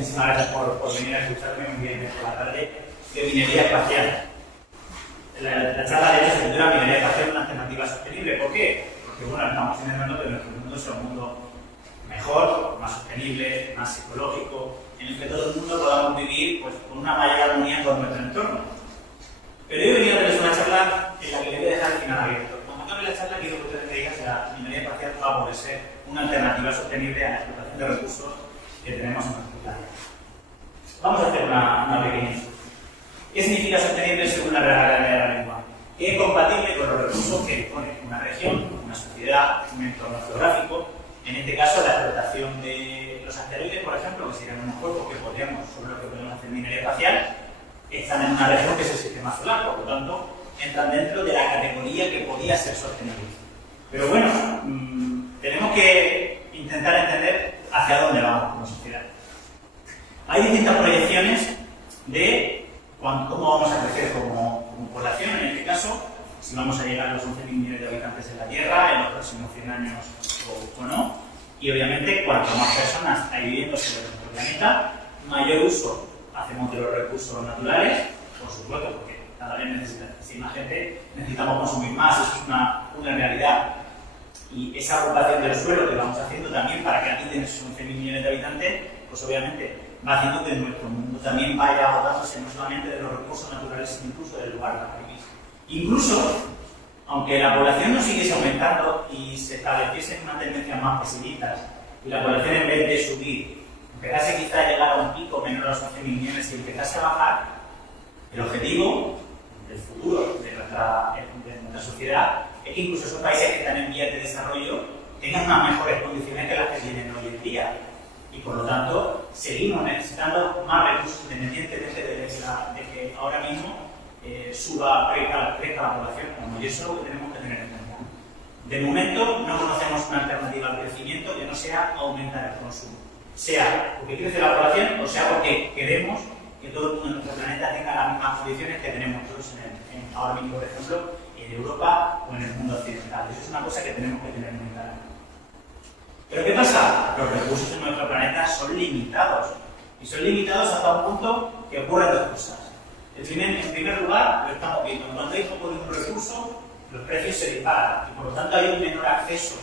muchísimas gracias por venir a escucharme un viernes por la tarde de minería espacial. La charla de hecho se titula Minería espacial, una alternativa sostenible. ¿Por qué? Porque bueno, estamos intentando que nuestro mundo sea un mundo mejor, más sostenible, más ecológico, en el que todo el mundo podamos vivir pues, con una mayor armonía con nuestro entorno. Pero yo venía a darles una charla en la que les voy a dejar el final abierto. Cuando acabe la charla quiero que ustedes me digan si la minería espacial va a poder ser una alternativa sostenible a la explotación de recursos que tenemos en nuestro planeta. Vamos a hacer una pequeña introducción. ¿Qué significa sostenible según la Real Academia de la Lengua? Que es compatible con los recursos que dispone una región, una sociedad, un entorno geográfico. En este caso, la explotación de los asteroides, por ejemplo, que serían unos cuerpos que podríamos, sobre los que podemos hacer minería espacial, están en una región que es el sistema solar, por lo tanto, entran dentro de la categoría que podía ser sostenible. Pero bueno, tenemos que intentar entender hacia dónde vamos como sociedad. Hay distintas proyecciones de cómo vamos a crecer como población, en este caso, si vamos a llegar a los 11.000 millones de habitantes en la Tierra en los próximos 100 años o no, y obviamente cuanto más personas hay viviendo sobre nuestro planeta, mayor uso hacemos de los recursos naturales, por supuesto, porque cada vez necesitamos más gente, necesitamos consumir más, eso es una realidad. Y esa ocupación del suelo que vamos haciendo también para que habiten esos 11.000 millones de habitantes, pues obviamente va haciendo que nuestro mundo también vaya agotándose no solamente de los recursos naturales, sino incluso del lugar para vivir. Incluso, aunque la población no siguiese aumentando y se estableciesen unas tendencias más pesimistas, y la población en vez de subir, empezase quizá a llegar a un pico menor a los 11.000 millones y empezase a bajar, el objetivo del futuro de nuestra sociedad es que incluso esos países que están en vías de desarrollo tengan unas mejores condiciones que las que tienen hoy en día. Y por lo tanto, seguimos necesitando más recursos independientemente de que ahora mismo crezca la población, y eso es lo que tenemos que tener en cuenta. De momento, no conocemos una alternativa al crecimiento que no sea aumentar el consumo. Sea porque crece la población o sea porque queremos que todo el mundo en nuestro planeta tenga las mismas condiciones que tenemos todos ahora mismo, por ejemplo, en Europa o en el mundo occidental. Eso es una cosa que tenemos que tener en cuenta. ¿Pero qué pasa? Los recursos en nuestro planeta son limitados. Y son limitados hasta un punto que ocurren dos cosas. En primer lugar, lo estamos viendo. Cuando hay poco de un recurso, los precios se disparan. Y por lo tanto hay un menor acceso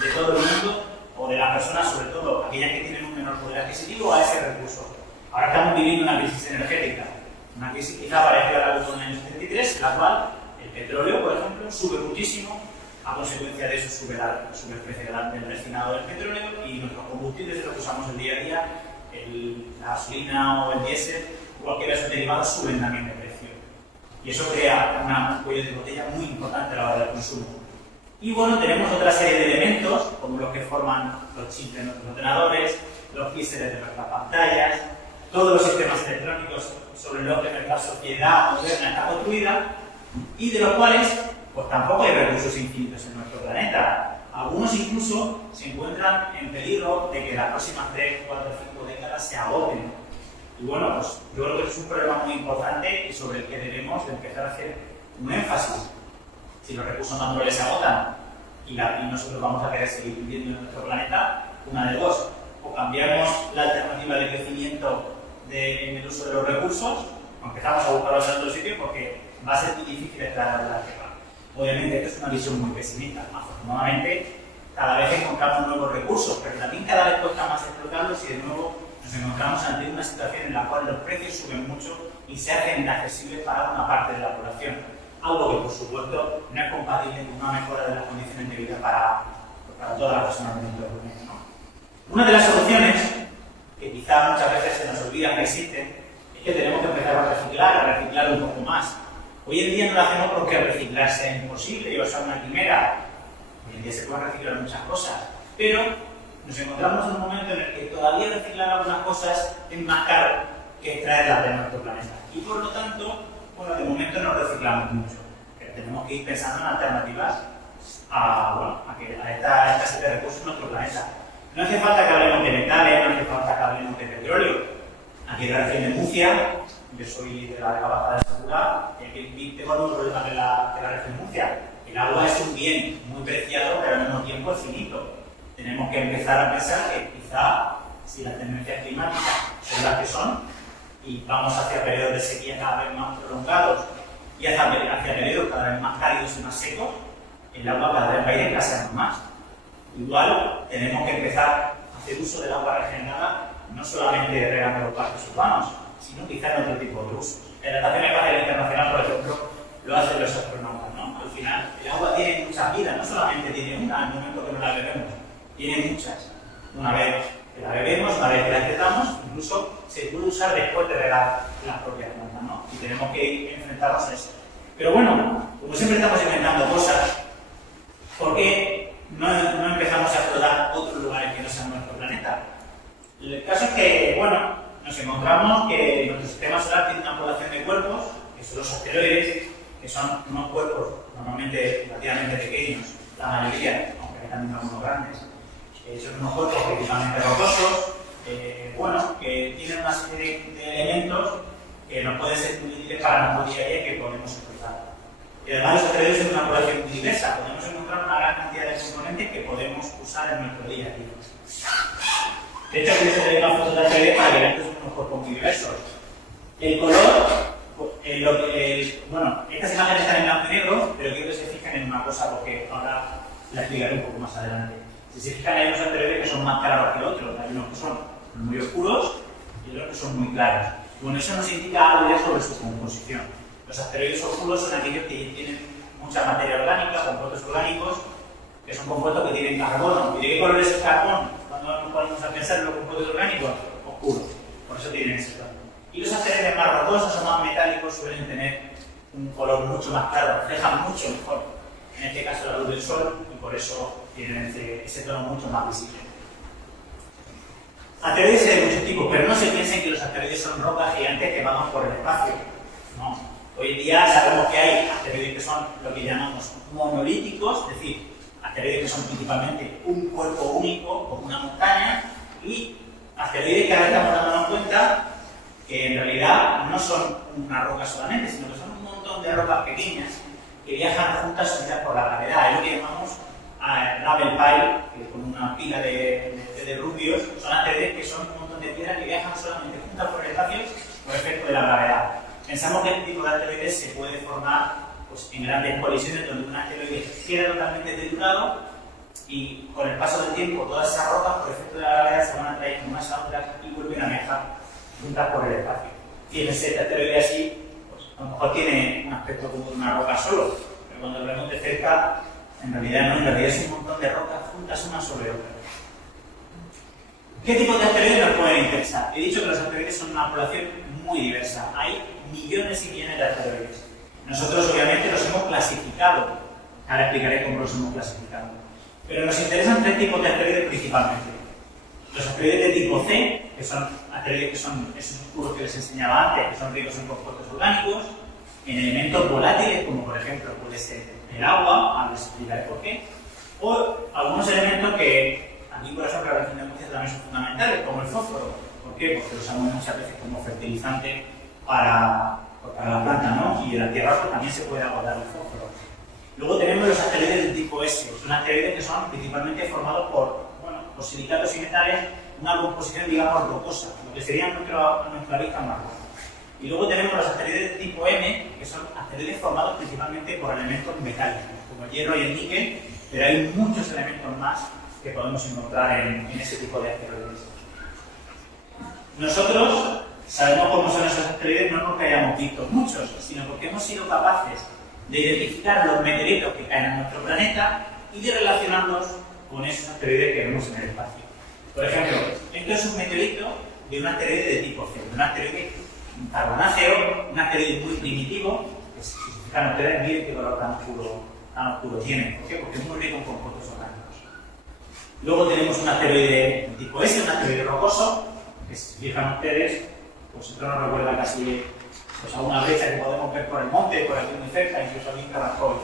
de todo el mundo, o de las personas, sobre todo aquellas que tienen un menor poder adquisitivo, a ese recurso. Ahora estamos viviendo una crisis energética. Una crisis quizá parecida a la que hubo en el año 73, en la cual el petróleo, por ejemplo, sube muchísimo. A consecuencia de eso sube el precio del refinado del petróleo y nuestros combustibles, lo que usamos el día a día, la gasolina o el diésel, cualquiera de esos derivados suben también de precio. Y eso crea un cuello de botella muy importante a la hora del consumo. Y bueno, tenemos otra serie de elementos, como los que forman los chips de nuestros ordenadores, los píxeles de nuestras pantallas, todos los sistemas electrónicos sobre los que nuestra sociedad moderna está construida y de los cuales pues tampoco hay recursos infinitos en nuestro planeta. Algunos incluso se encuentran en peligro de que las próximas 3, 4, 5 décadas se agoten. Y bueno, pues yo creo que es un problema muy importante y sobre el que debemos de empezar a hacer un énfasis. Si los recursos naturales se agotan y nosotros vamos a querer seguir viviendo en nuestro planeta, una de dos. O cambiamos la alternativa de crecimiento en el uso de los recursos, o empezamos a buscarlos en otro sitio porque va a ser muy difícil extraer de la Tierra. Obviamente esto es una visión muy pesimista. Afortunadamente, cada vez encontramos nuevos recursos, pero también cada vez cuesta más explotarlos y de nuevo nos encontramos ante una situación en la cual los precios suben mucho y se hacen inaccesibles para una parte de la población. Algo que, por supuesto, no es compatible con una mejora de las condiciones de vida para todas las personas dentro del planeta, ¿no? Una de las soluciones, que quizá muchas veces se nos olvida que existen, es que tenemos que empezar a reciclar un poco más. Hoy en día no lo hacemos porque reciclar sea imposible o sea una quimera. Hoy en día se pueden reciclar muchas cosas, pero nos encontramos en un momento en el que todavía reciclar algunas cosas es más caro que extraerlas de nuestro planeta. Y por lo tanto, bueno, de momento no reciclamos mucho. Pero tenemos que ir pensando en alternativas a esta serie de recursos en nuestro planeta. No hace falta que hablemos de metales, no hace falta que hablemos de petróleo. Aquí en la región de Murcia, yo soy de la Vega Baja de Segura, y aquí tengo algún problema de la región de Murcia. El agua es un bien muy preciado, pero al mismo tiempo es finito. Tenemos que empezar a pensar que quizá si las tendencias climáticas son las que son y vamos hacia periodos de sequía cada vez más prolongados y hacia periodos cada vez más cálidos y más secos, el agua cada vez va a ir escaseando más. Igual tenemos que empezar a hacer uso del agua regenerada, no solamente regando los parques urbanos, sino quizá en otro tipo de usos. En la Estación Espacial Internacional, por ejemplo, lo hacen los astronautas, ¿no? Al final, el agua tiene muchas vidas, no solamente tiene una, al momento que no la bebemos, tiene muchas. Una vez que la bebemos, una vez que la tratamos, incluso se puede usar después de regar las propias plantas, ¿no? Y tenemos que enfrentarnos a eso. Pero bueno, como siempre estamos inventando cosas, ¿por qué no empezamos a explorar otros lugares que no sean nuestro planeta? El caso es que, bueno, nos encontramos que nuestro sistema solar tiene una población de cuerpos, que son los asteroides, que son unos cuerpos normalmente relativamente pequeños, la mayoría, aunque hay también algunos grandes, son unos cuerpos principalmente rocosos, bueno, que tienen una serie de elementos que nos pueden ser muy útiles para nuestro día a día que podemos explotar. Y además los asteroides son una población muy diversa, podemos encontrar una gran cantidad de componentes que podemos usar en nuestro día a día. De hecho, aquí les traigo una foto de asteroides para que vean que son unos cuerpos muy diversos. El color, bueno, estas imágenes están en blanco y negro, pero quiero que se fijen en una cosa porque ahora la explicaré un poco más adelante. Si se fijan, hay unos asteroides que son más claros que otros, hay unos que son muy oscuros y otros que son muy claros. Bueno, eso nos indica algo ya sobre su composición. Los asteroides oscuros son aquellos que tienen mucha materia orgánica, compuestos orgánicos, que son compuestos que tienen carbono. ¿Y de qué color es el carbón? Cuando nos ponemos a pensar en los compuestos orgánicos, oscuros. Por eso tienen ese tono. Y los asteroides más rocosos o más metálicos suelen tener un color mucho más claro, reflejan mucho mejor, en este caso la luz del sol, y por eso tienen ese tono mucho más visible. Asteroides hay de muchos tipos, pero no se piensen que los asteroides son rocas gigantes que van por el espacio. No. Hoy en día sabemos que hay asteroides que son lo que llamamos monolíticos, es decir, asteroides que son principalmente un cuerpo único, como una montaña, y asteroides que ahora estamos dándonos cuenta que en realidad no son una roca solamente, sino que son un montón de rocas pequeñas que viajan juntas unidas por la gravedad. Es lo que llamamos Double Pile, que con una pila de rubios, son asteroides que son un montón de piedras que viajan solamente juntas por el espacio por efecto de la gravedad. Pensamos que este tipo de asteroides se puede formar pues, en grandes colisiones donde un asteroide queda totalmente triturado y con el paso del tiempo todas esas rocas por efecto de la gravedad se van atrayendo unas a otras y vuelven a viajar juntas por el espacio. Fíjense, este asteroide así, pues, a lo mejor tiene un aspecto como de una roca solo, pero cuando lo vemos de cerca, en realidad no, en realidad es un montón de rocas juntas una sobre otra. ¿Qué tipo de asteroides nos pueden interesar? He dicho que los asteroides son una población muy diversa. Hay millones y millones de asteroides. Nosotros obviamente los hemos clasificado. Ahora explicaré cómo los hemos clasificado. Pero nos interesan tres tipos de asteroides principalmente. Los asteroides de tipo C, que son asteroides que son esos oscuros que les enseñaba antes, que son ricos en compuestos orgánicos, en elementos volátiles, como por ejemplo puede ser el agua, ahora les explicaré por qué, o algunos elementos que aquí, por ejemplo, la reacción de Murcia también son fundamentales, como el fósforo. ¿Por qué? Porque lo usamos muchas veces como fertilizante para la planta, ¿no? Y en la Tierra pues, también se puede agotar el fósforo. Luego tenemos los asteroides del tipo S, son asteroides que son principalmente formados por silicatos y metales, una composición, digamos, rocosa, lo que sería a nuestra vista más roja. Y luego tenemos los asteroides de tipo M, que son asteroides formados principalmente por elementos metálicos, como el hierro y el níquel, pero hay muchos elementos más que podemos encontrar en ese tipo de asteroides. Nosotros sabemos cómo son esos asteroides no porque hayamos visto muchos, sino porque hemos sido capaces de identificar los meteoritos que caen en nuestro planeta y de relacionarlos con esos asteroides que vemos en el espacio. Por ejemplo, esto es un meteorito de un asteroide de tipo C, de un asteroide carbonáceo, un asteroide muy primitivo, que si se fijan ustedes, miren qué color tan oscuro tiene. ¿Por qué? Porque es muy rico en compuestos orgánicos. Luego tenemos un asteroide de tipo S, un asteroide rocoso, que si se fijan ustedes, pues esto nos recuerda casi pues, a una brecha que podemos ver por el monte, por aquí muy cerca, incluso aquí en Carrascoy.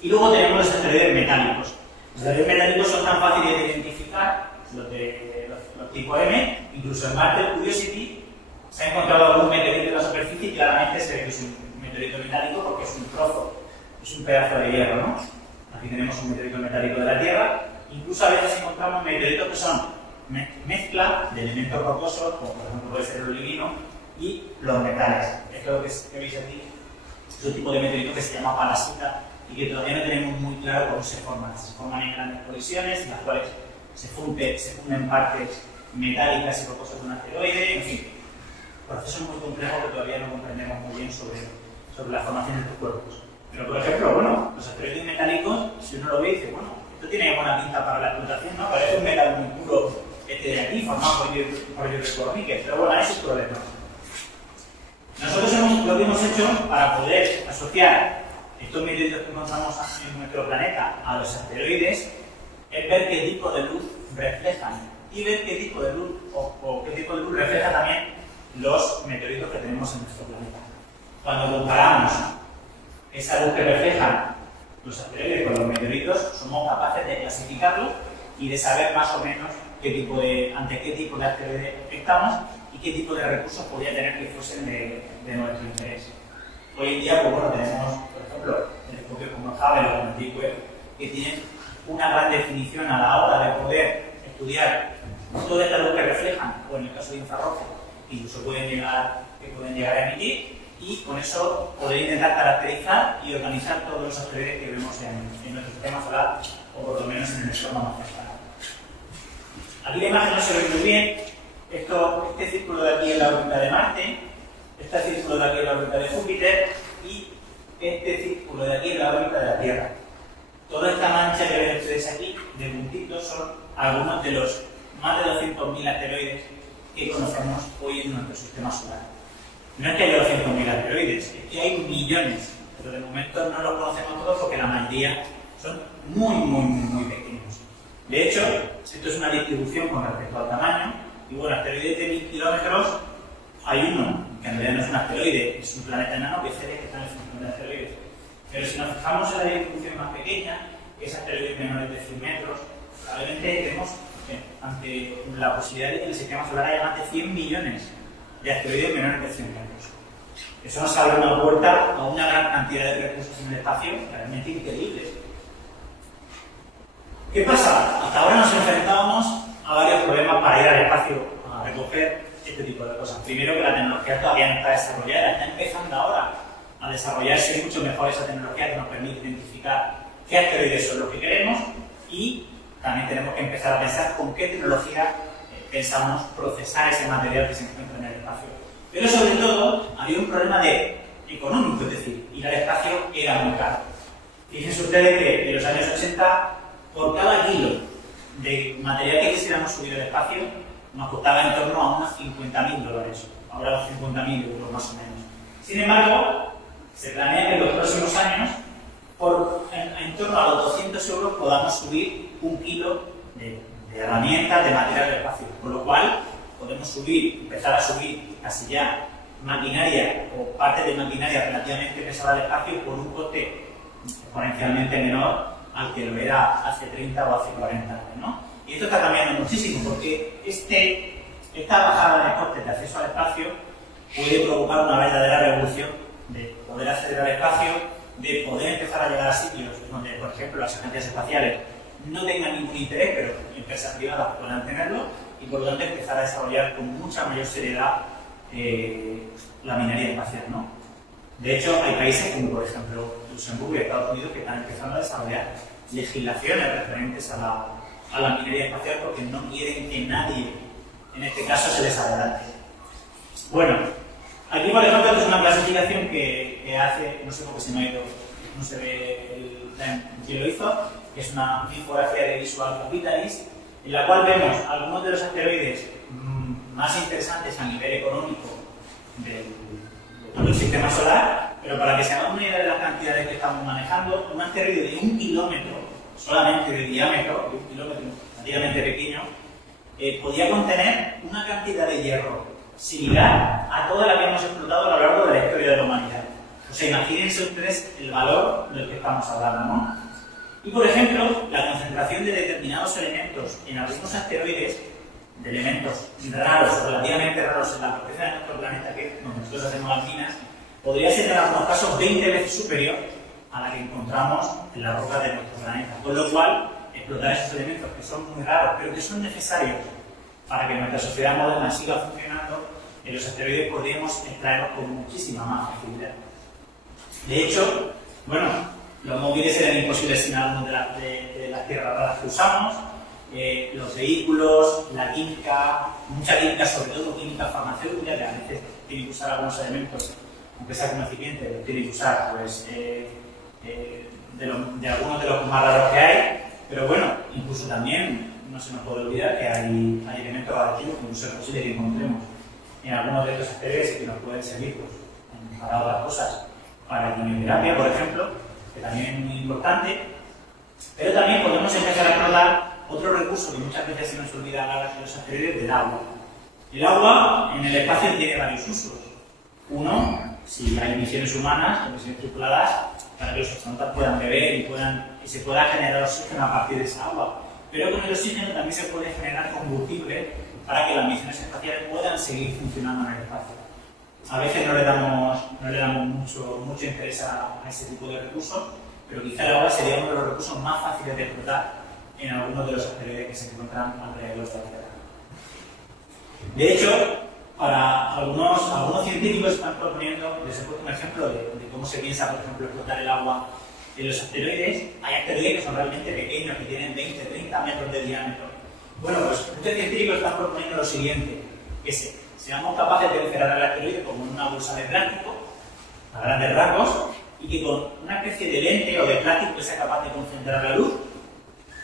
Y luego tenemos los asteroides metálicos. Los asteroides metálicos son tan fáciles de identificar, los tipo M, incluso en Marte Curiosity se ha encontrado algún meteorito en la superficie y claramente se ve que es un meteorito metálico porque es un trozo, es un pedazo de hierro, ¿no? Aquí tenemos un meteorito metálico de la Tierra. Incluso a veces encontramos meteoritos que son mezcla de elementos rocosos, como por ejemplo puede ser el olivino, y los metales. Esto que veis aquí es un tipo de meteorito que se llama palasita y que todavía no tenemos muy claro cómo se forman. Se forman en grandes colisiones, en las cuales se funden partes metálicas y rocosas de un asteroide, en fin, procesos muy complejos que todavía no comprendemos muy bien sobre la formación de estos cuerpos. Pero, por ejemplo, bueno, los asteroides metálicos, si uno lo ve, dice, bueno, esto tiene buena pinta para la explotación, ¿no? Parece un metal muy puro de aquí, formado por hierro y níquel, pero bueno, ese es el problema. Nosotros lo que hemos hecho para poder asociar estos meteoritos que encontramos en nuestro planeta a los asteroides es ver qué tipo de luz reflejan y ver qué tipo de luz o qué tipo de luz refleja también los meteoritos que tenemos en nuestro planeta. Cuando comparamos esa luz que reflejan los asteroides con los meteoritos, somos capaces de clasificarlo y de saber más o menos ante qué tipo de asteroide estamos y qué tipo de recursos podría tener que fuesen de nuestro interés. Hoy en día, pues bueno, tenemos, por ejemplo, telescopios como Hubble o como James Webb, que tienen una gran definición a la hora de poder estudiar toda esta luz que reflejan, o en el caso de infrarrojo, incluso pueden llegar a emitir, y con eso poder intentar caracterizar y organizar todos los asteroides que vemos en nuestro sistema solar, o por lo menos en el entorno más cercano. Aquí la imagen no se ve muy bien. Este círculo de aquí es la órbita de Marte, este círculo de aquí es la órbita de Júpiter y este círculo de aquí es la órbita de la Tierra. Toda esta mancha que ven ustedes aquí, de puntitos, son algunos de los más de 200.000 asteroides que conocemos hoy en nuestro sistema solar. No es que haya 200.000 asteroides, es que hay millones, pero de momento no los conocemos todos porque la mayoría son muy pequeños. De hecho, esto es una distribución con respecto al tamaño, y bueno, asteroides de 1000 kilómetros, hay uno, que en realidad no es un asteroide, es un planeta enano que es que está en el cinturón de asteroides. Pero si nos fijamos en la distribución más pequeña, que es asteroides menores de 100 metros, probablemente tenemos ante la posibilidad de que en el sistema solar haya más de 100 millones de asteroides menores de 100 metros. Eso nos abre una puerta a una gran cantidad de recursos en el espacio realmente increíbles. ¿Qué pasa? Hasta ahora nos enfrentábamos a varios problemas para ir al espacio a recoger este tipo de cosas. Primero, que la tecnología todavía no está desarrollada, está empezando ahora a desarrollarse mucho mejor esa tecnología que nos permite identificar qué asteroides son los que queremos, y también tenemos que empezar a pensar con qué tecnología pensamos procesar ese material que se encuentra en el espacio. Pero sobre todo, había un problema económico, es decir, ir al espacio era muy caro. Fíjense ustedes que en los años 80, por cada kilo de material que quisiéramos subir al espacio, nos costaba en torno a unos $50.000, ahora unos 50.000 euros más o menos. Sin embargo, se planea que en los próximos años, en torno a los 200 euros, podamos subir un kilo de herramientas, de material del espacio, con lo cual podemos empezar a subir casi ya maquinaria o parte de maquinaria relativamente pesada al espacio por un coste exponencialmente menor al que lo era hace 30 o hace 40 años, ¿no? Y esto está cambiando muchísimo porque esta bajada de costes de acceso al espacio puede provocar una verdadera revolución de poder acceder al espacio, de poder empezar a llegar a sitios donde, por ejemplo, las agencias espaciales no tengan ningún interés, pero empresas privadas puedan tenerlo, y por lo tanto empezar a desarrollar con mucha mayor seriedad la minería espacial, ¿no? De hecho, hay países como, por ejemplo, Luxemburgo y Estados Unidos que están empezando a desarrollar legislaciones referentes a la minería espacial porque no quieren que nadie, en este caso, se les adelante. Bueno, aquí, por ejemplo, es una clasificación que hace, no sé por qué se me ha ido, no se ve quién lo hizo, que es una infografía de Visual Capitalist, en la cual vemos algunos de los asteroides más interesantes a nivel económico del sistema solar, pero para que se hagan una idea de las cantidades que estamos manejando, un asteroide de 1 kilómetro solamente de diámetro, de 1 kilómetro relativamente pequeño, podía contener una cantidad de hierro similar a toda la que hemos explotado a lo largo de la historia de la humanidad. O sea, imagínense ustedes el valor del que estamos hablando, ¿no? Y, por ejemplo, la concentración de determinados elementos en algunos asteroides, de elementos raros o relativamente raros en la corteza de nuestro planeta, que nosotros hacemos las minas, podría ser en algunos casos 20 veces superior a la que encontramos en la roca de nuestro planeta. Con lo cual, explotar esos elementos que son muy raros, pero que son necesarios para que nuestra sociedad moderna siga funcionando, en los asteroides podríamos extraerlos con muchísima más facilidad. De hecho, bueno, los móviles eran imposibles sin algunas de las tierras raras que usamos, los vehículos, la química, mucha química, sobre todo química farmacéutica, que a veces tiene que usar algunos elementos, aunque sea conociente, lo tiene que usar pues, de algunos de los más raros que hay, pero bueno, incluso también no se nos puede olvidar que hay elementos radiactivos que incluso es posible que encontremos en algunos de estos asteroides y que nos pueden servir pues, para otras cosas, para quimioterapia, por ejemplo, que también es muy importante, pero también podemos empezar a explorar otro recurso que muchas veces se nos olvida hablar de los asteroides, del agua. El agua en el espacio tiene varios usos. Uno, si hay misiones humanas, misiones tripuladas, para que los astronautas puedan beber y se pueda generar oxígeno a partir de esa agua. Pero con el oxígeno también se puede generar combustible para que las misiones espaciales puedan seguir funcionando en el espacio. A veces no le damos mucho interés a ese tipo de recursos, pero quizá el agua sería uno de los recursos más fáciles de explotar en algunos de los asteroides que se encuentran alrededor de la Tierra. De hecho, para algunos científicos están proponiendo, les he puesto un ejemplo de cómo se piensa, por ejemplo, explotar el agua en los asteroides. Hay asteroides que son realmente pequeños, que tienen 20-30 metros de diámetro. Bueno, pues muchos científicos están proponiendo lo siguiente, que seamos capaces de encerrar el asteroide como en una bolsa de plástico, a grandes rasgos, y que con una especie de lente o de plástico que sea capaz de concentrar la luz,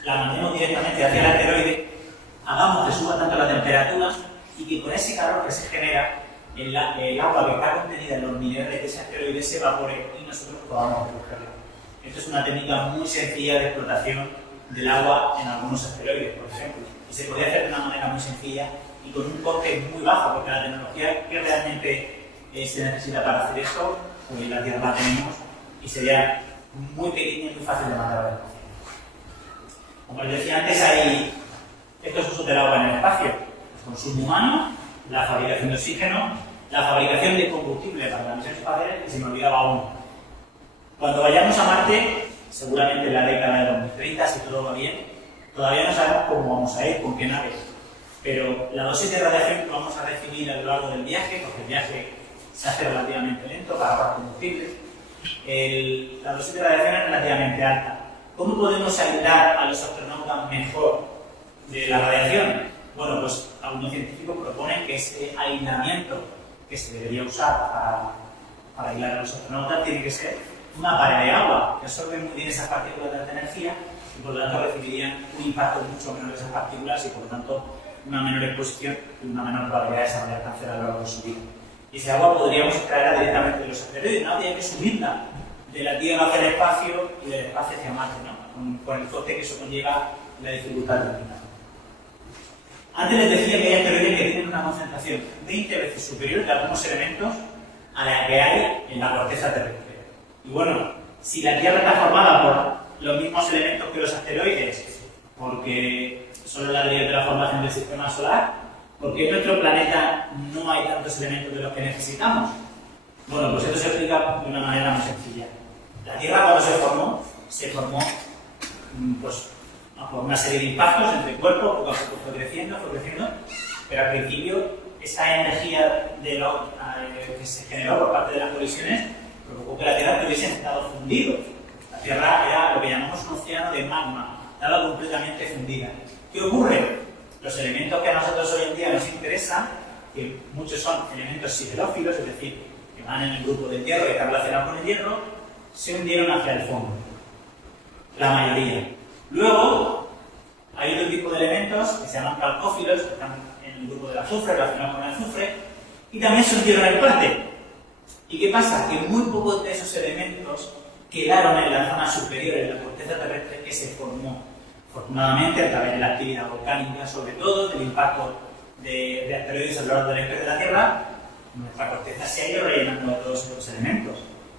la mandemos directamente hacia el asteroide, hagamos que suba tanto la temperatura y que con ese calor que se genera, el agua que está contenida en los minerales de ese asteroide se evapore y nosotros podamos recogerla. Esto es una técnica muy sencilla de explotación del agua en algunos asteroides, por ejemplo. Y se podría hacer de una manera muy sencilla y con un coste muy bajo, porque la tecnología que realmente se necesita para hacer esto, pues la Tierra la tenemos y sería muy pequeña y muy fácil de mandar al espacio. Como les decía antes, hay estos usos del agua en el espacio: el consumo humano, la fabricación de oxígeno, la fabricación de combustible para las misiones espaciales, y se me olvidaba uno. Cuando vayamos a Marte, seguramente en la década de 2030, si todo va bien, todavía no sabemos cómo vamos a ir, con qué nave, pero la dosis de radiación que vamos a recibir a lo largo del viaje, porque el viaje se hace relativamente lento para ahorrar combustible, la dosis de radiación es relativamente alta. ¿Cómo podemos ayudar a los astronautas mejor de la radiación? Bueno, pues algunos científicos proponen que ese aislamiento que se debería usar para aislar a los astronautas tiene que ser una pared de agua que absorbe muy bien esas partículas de alta energía y por lo tanto recibirían un impacto mucho menor de esas partículas y por lo tanto una menor exposición y una menor probabilidad de desarrollar cáncer a lo largo de su vida. Y ese agua podríamos extraerla directamente de los asteroides, no habría que subirla de la Tierra hacia el espacio y del espacio hacia Marte, ¿no? Con el coste que eso conlleva y la dificultad de terminar. Antes les decía que hay asteroides que tienen una concentración 20 veces superior de algunos elementos a la que hay en la corteza terrestre. Y bueno, si la Tierra está formada por los mismos elementos que los asteroides, porque son la ley de la formación del sistema solar, ¿por qué en nuestro planeta no hay tantos elementos de los que necesitamos? Bueno, pues esto se explica de una manera muy sencilla. La Tierra, cuando se formó pues, por una serie de impactos entre cuerpos, poco a poco fue creciendo, pero al principio esa energía que se generó por parte de las colisiones provocó que la Tierra hubiese estado fundido. La Tierra era lo que llamamos un océano de magma, estaba completamente fundida. ¿Qué ocurre? Los elementos que a nosotros hoy en día nos interesan, que muchos son elementos siderófilos, es decir, que van en el grupo del hierro y están relacionados con el hierro, se hundieron hacia el fondo. La mayoría. Luego, hay otro tipo de elementos que se llaman calcófilos, que están en el grupo del azufre, relacionados con el azufre, y también se hundieron en parte. ¿Y qué pasa? Que muy pocos de esos elementos quedaron en la zona superior, en la corteza terrestre que se formó. Afortunadamente, a través de la actividad volcánica, sobre todo, del impacto de asteroides a lo largo de la historia de la Tierra, nuestra corteza se ha ido rellenando de todos estos elementos.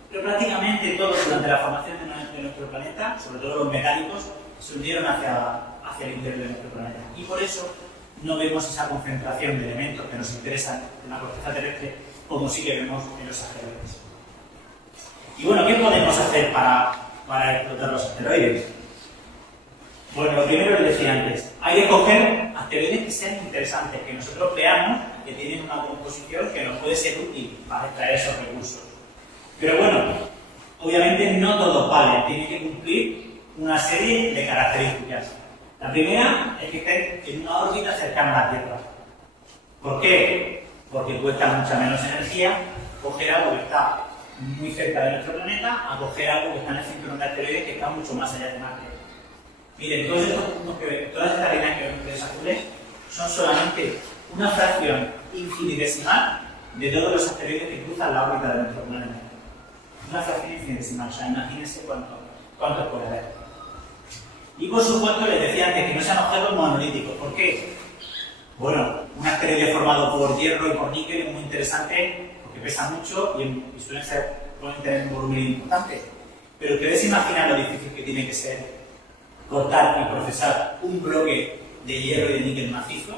Pero prácticamente todos durante la formación de nuestro planeta, sobre todo los metálicos, se hundieron hacia el interior de nuestro planeta. Y por eso no vemos esa concentración de elementos que nos interesan en la corteza terrestre como sí que vemos en los asteroides. Y bueno, ¿qué podemos hacer para explotar los asteroides? Bueno, lo primero les decía antes, hay que coger asteroides que sean interesantes, que nosotros veamos que tienen una composición que nos puede ser útil para extraer esos recursos. Pero bueno, obviamente no todos valen, tienen que cumplir una serie de características. La primera es que estén en una órbita cercana a la Tierra. ¿Por qué? Porque cuesta mucha menos energía coger algo que está muy cerca de nuestro planeta a coger algo que está en el cinturón de asteroides que está mucho más allá de Marte. Miren, todos estos puntos todas estas líneas que ven ustedes azules son solamente una fracción infinitesimal de todos los asteroides que cruzan la órbita de nuestro planeta. Una fracción infinitesimal, o sea, imagínense cuántos puede haber. Y por supuesto, les decía antes que no sean objetos monolíticos. ¿Por qué? Bueno, un asteroide formado por hierro y por níquel es muy interesante porque pesa mucho y pueden tener un volumen importante. Pero ustedes se imaginan lo difícil que tiene que ser cortar y procesar un bloque de hierro y de níquel macizo.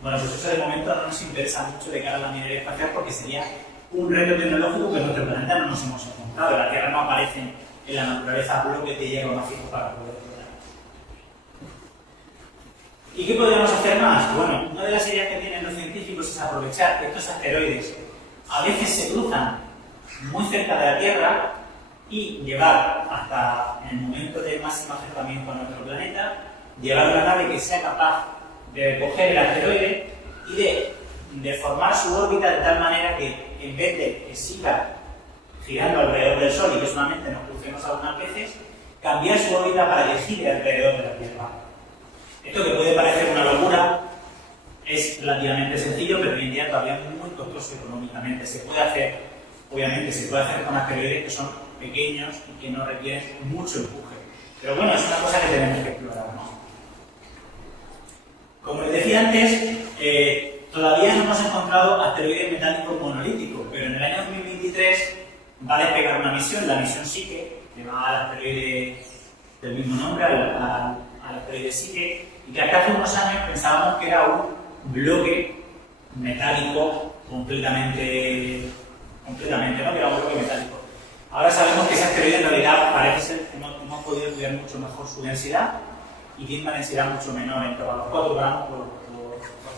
Bueno, pues eso de momento no nos interesa mucho de cara a la minería espacial porque sería un reto tecnológico que en nuestro planeta no nos hemos encontrado. En la Tierra no aparecen en la naturaleza bloques de hierro macizo para poder explotar. ¿Y qué podríamos hacer más? Bueno, una de las ideas que tienen los científicos es aprovechar que estos asteroides a veces se cruzan muy cerca de la Tierra y llevar hasta el momento de máximo acercamiento a nuestro planeta, llevar una nave que sea capaz de coger el asteroide y de formar su órbita de tal manera que en vez de que siga girando alrededor del Sol y que solamente nos crucemos algunas veces, cambiar su órbita para que gire alrededor de la Tierra. Esto que puede parecer una locura es relativamente sencillo, pero hoy en día todavía es muy costoso económicamente. Se puede hacer, obviamente, se puede hacer con asteroides que son pequeños y que no requieren mucho empuje. Pero bueno, es una cosa que tenemos que explorar, ¿no? Como les decía antes, todavía no hemos encontrado asteroides metálicos monolíticos, pero en el año 2023 va a despegar una misión, la misión Psyche, que va al asteroide del mismo nombre, al asteroide Psyche, y que hasta hace unos años pensábamos que era un bloque metálico completamente, ¿no? Que era un bloque metálico. Ahora sabemos que ese asteroide en realidad parece ser que hemos podido estudiar mucho mejor su densidad y tiene una densidad mucho menor, en torno a los 4 gramos por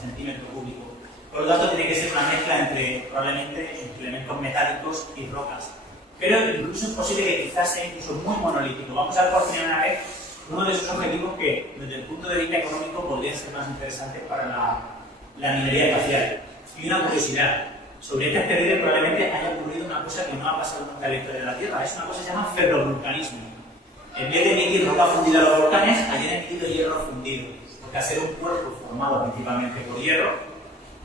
centímetro cúbico. Por lo tanto, tiene que ser una mezcla probablemente entre elementos metálicos y rocas. Pero incluso es posible que quizás sea incluso muy monolítico. Vamos a ver por primera vez uno de esos objetivos que, desde el punto de vista económico, podrían ser más interesantes para la minería espacial. Y una curiosidad. Sobre este asteroide probablemente haya ocurrido una cosa que no ha pasado nunca en la historia de la Tierra. Es una cosa que se llama ferrovulcanismo. En vez de emitir roca fundida a los volcanes, hayan emitido hierro fundido. Porque al ser un cuerpo formado principalmente por hierro,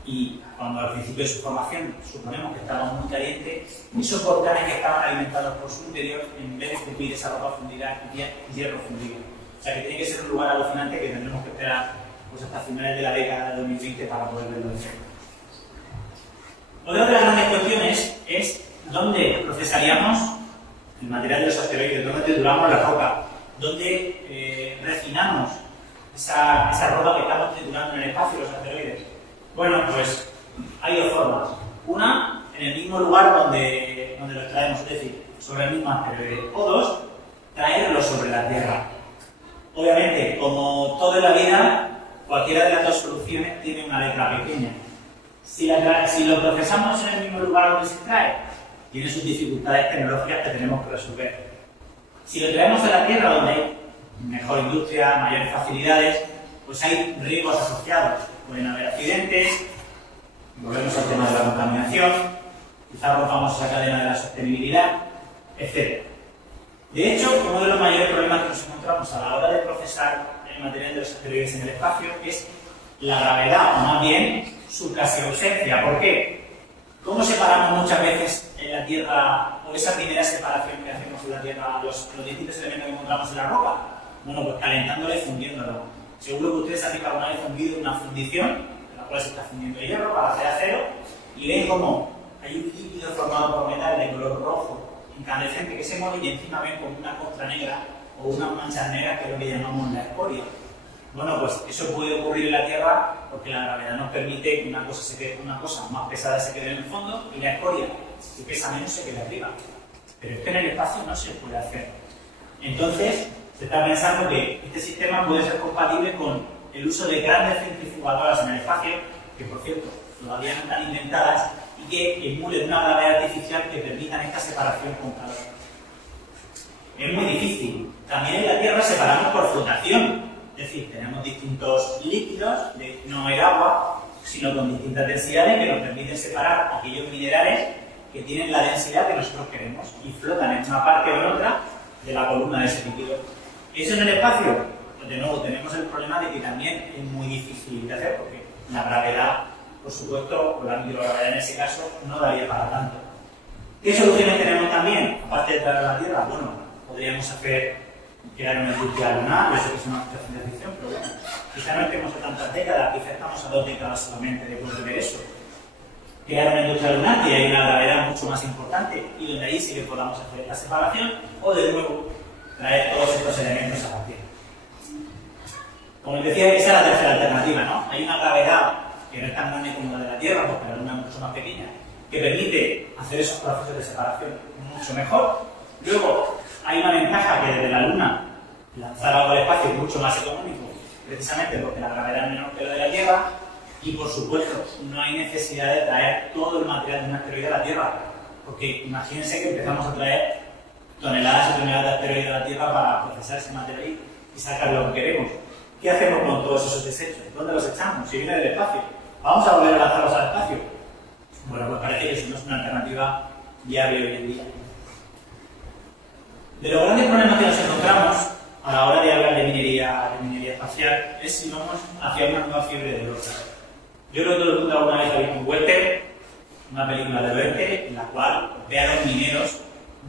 y cuando al principio de su formación suponemos que estaba muy caliente, esos volcanes que estaban alimentados por su interior, en vez de escupir esa roca fundida, emitían hierro fundido. O sea que tiene que ser un lugar alucinante que tendremos que esperar pues, hasta finales de la década de 2020 para poder verlo de cerca. Otra de las grandes cuestiones es dónde procesaríamos el material de los asteroides, dónde trituramos la roca, dónde refinamos esa roca que estamos triturando en el espacio, los asteroides. Bueno, pues hay dos formas. Una, en el mismo lugar donde los traemos, es decir, sobre el mismo asteroide. O dos, traerlo sobre la Tierra. Obviamente, como todo en la vida, cualquiera de las dos soluciones tiene una letra pequeña. Si lo procesamos en el mismo lugar donde se extrae, tiene sus dificultades tecnológicas que tenemos que resolver. Si lo traemos a la Tierra, donde hay mejor industria, mayores facilidades, pues hay riesgos asociados. Pueden haber accidentes, volvemos al tema de la contaminación, quizás rompamos esa cadena de la sostenibilidad, etc. De hecho, uno de los mayores problemas que nos encontramos a la hora de procesar el material de los asteroides en el espacio es la gravedad, o más bien su casi ausencia. ¿Por qué? ¿Cómo separamos muchas veces en la Tierra, o esa primera separación que hacemos en la Tierra, los distintos elementos que encontramos en la roca? Bueno, pues calentándolo y fundiéndolo. Seguro que ustedes han visto alguna vez un vídeo de una fundición, en la cual se está fundiendo hierro para hacer acero, y ven como hay un líquido formado por metal de color rojo, incandescente, que se mueve y encima ven como una costra negra o unas manchas negras, que es lo que llamamos la escoria. Bueno, pues eso puede ocurrir en la Tierra porque la gravedad nos permite que una cosa más pesada se quede en el fondo y la escoria, que pesa menos, se quede arriba. Pero es que en el espacio no se puede hacer. Entonces, se está pensando que este sistema puede ser compatible con el uso de grandes centrifugadoras en el espacio, que por cierto todavía no están inventadas, y que emulen una gravedad artificial que permitan esta separación con calor. Es muy difícil. También en la Tierra separamos por flotación, es decir, tenemos distintos líquidos, no el agua, sino con distintas densidades que nos permiten separar aquellos minerales que tienen la densidad que nosotros queremos y flotan en una parte o en otra de la columna de ese líquido. ¿Eso en el espacio? Pues de nuevo tenemos el problema de que también es muy difícil de hacer porque la gravedad, por supuesto, o la microgravedad en ese caso, no daría para tanto. ¿Qué soluciones tenemos también? Aparte de traer a la Tierra, bueno, podríamos crear una industria lunar, yo sé que es una situación de ficción, pero bueno, quizá no estemos a tantas décadas, quizá estamos a 2 décadas solamente de poder ver eso. Crear una industria lunar que hay una gravedad mucho más importante y donde ahí sí que podamos hacer la separación, o de nuevo traer todos estos elementos a la Tierra. Como les decía, esa es la tercera alternativa, ¿no? Hay una gravedad que no es tan grande como la de la Tierra, porque la Luna es mucho más pequeña, que permite hacer esos procesos de separación mucho mejor. Luego, hay una ventaja que desde la Luna lanzar algo al espacio es mucho más económico, precisamente porque la gravedad es menor que la de la Tierra, y por supuesto, no hay necesidad de traer todo el material de un asteroide a la Tierra, porque imagínense que empezamos a traer toneladas y toneladas de asteroides a la Tierra para procesar ese material y sacar lo que queremos. ¿Qué hacemos con todos esos desechos? ¿Dónde los echamos? Si viene del espacio, ¿vamos a volver a lanzarlos al espacio? Bueno, pues parece que eso no es una alternativa viable hoy en día. De los grandes problemas que nos encontramos a la hora de hablar de minería espacial es si vamos hacia una nueva fiebre del oro. Yo creo que todo el mundo alguna vez ha visto un Werther, una película de Werther, en la cual ve a los mineros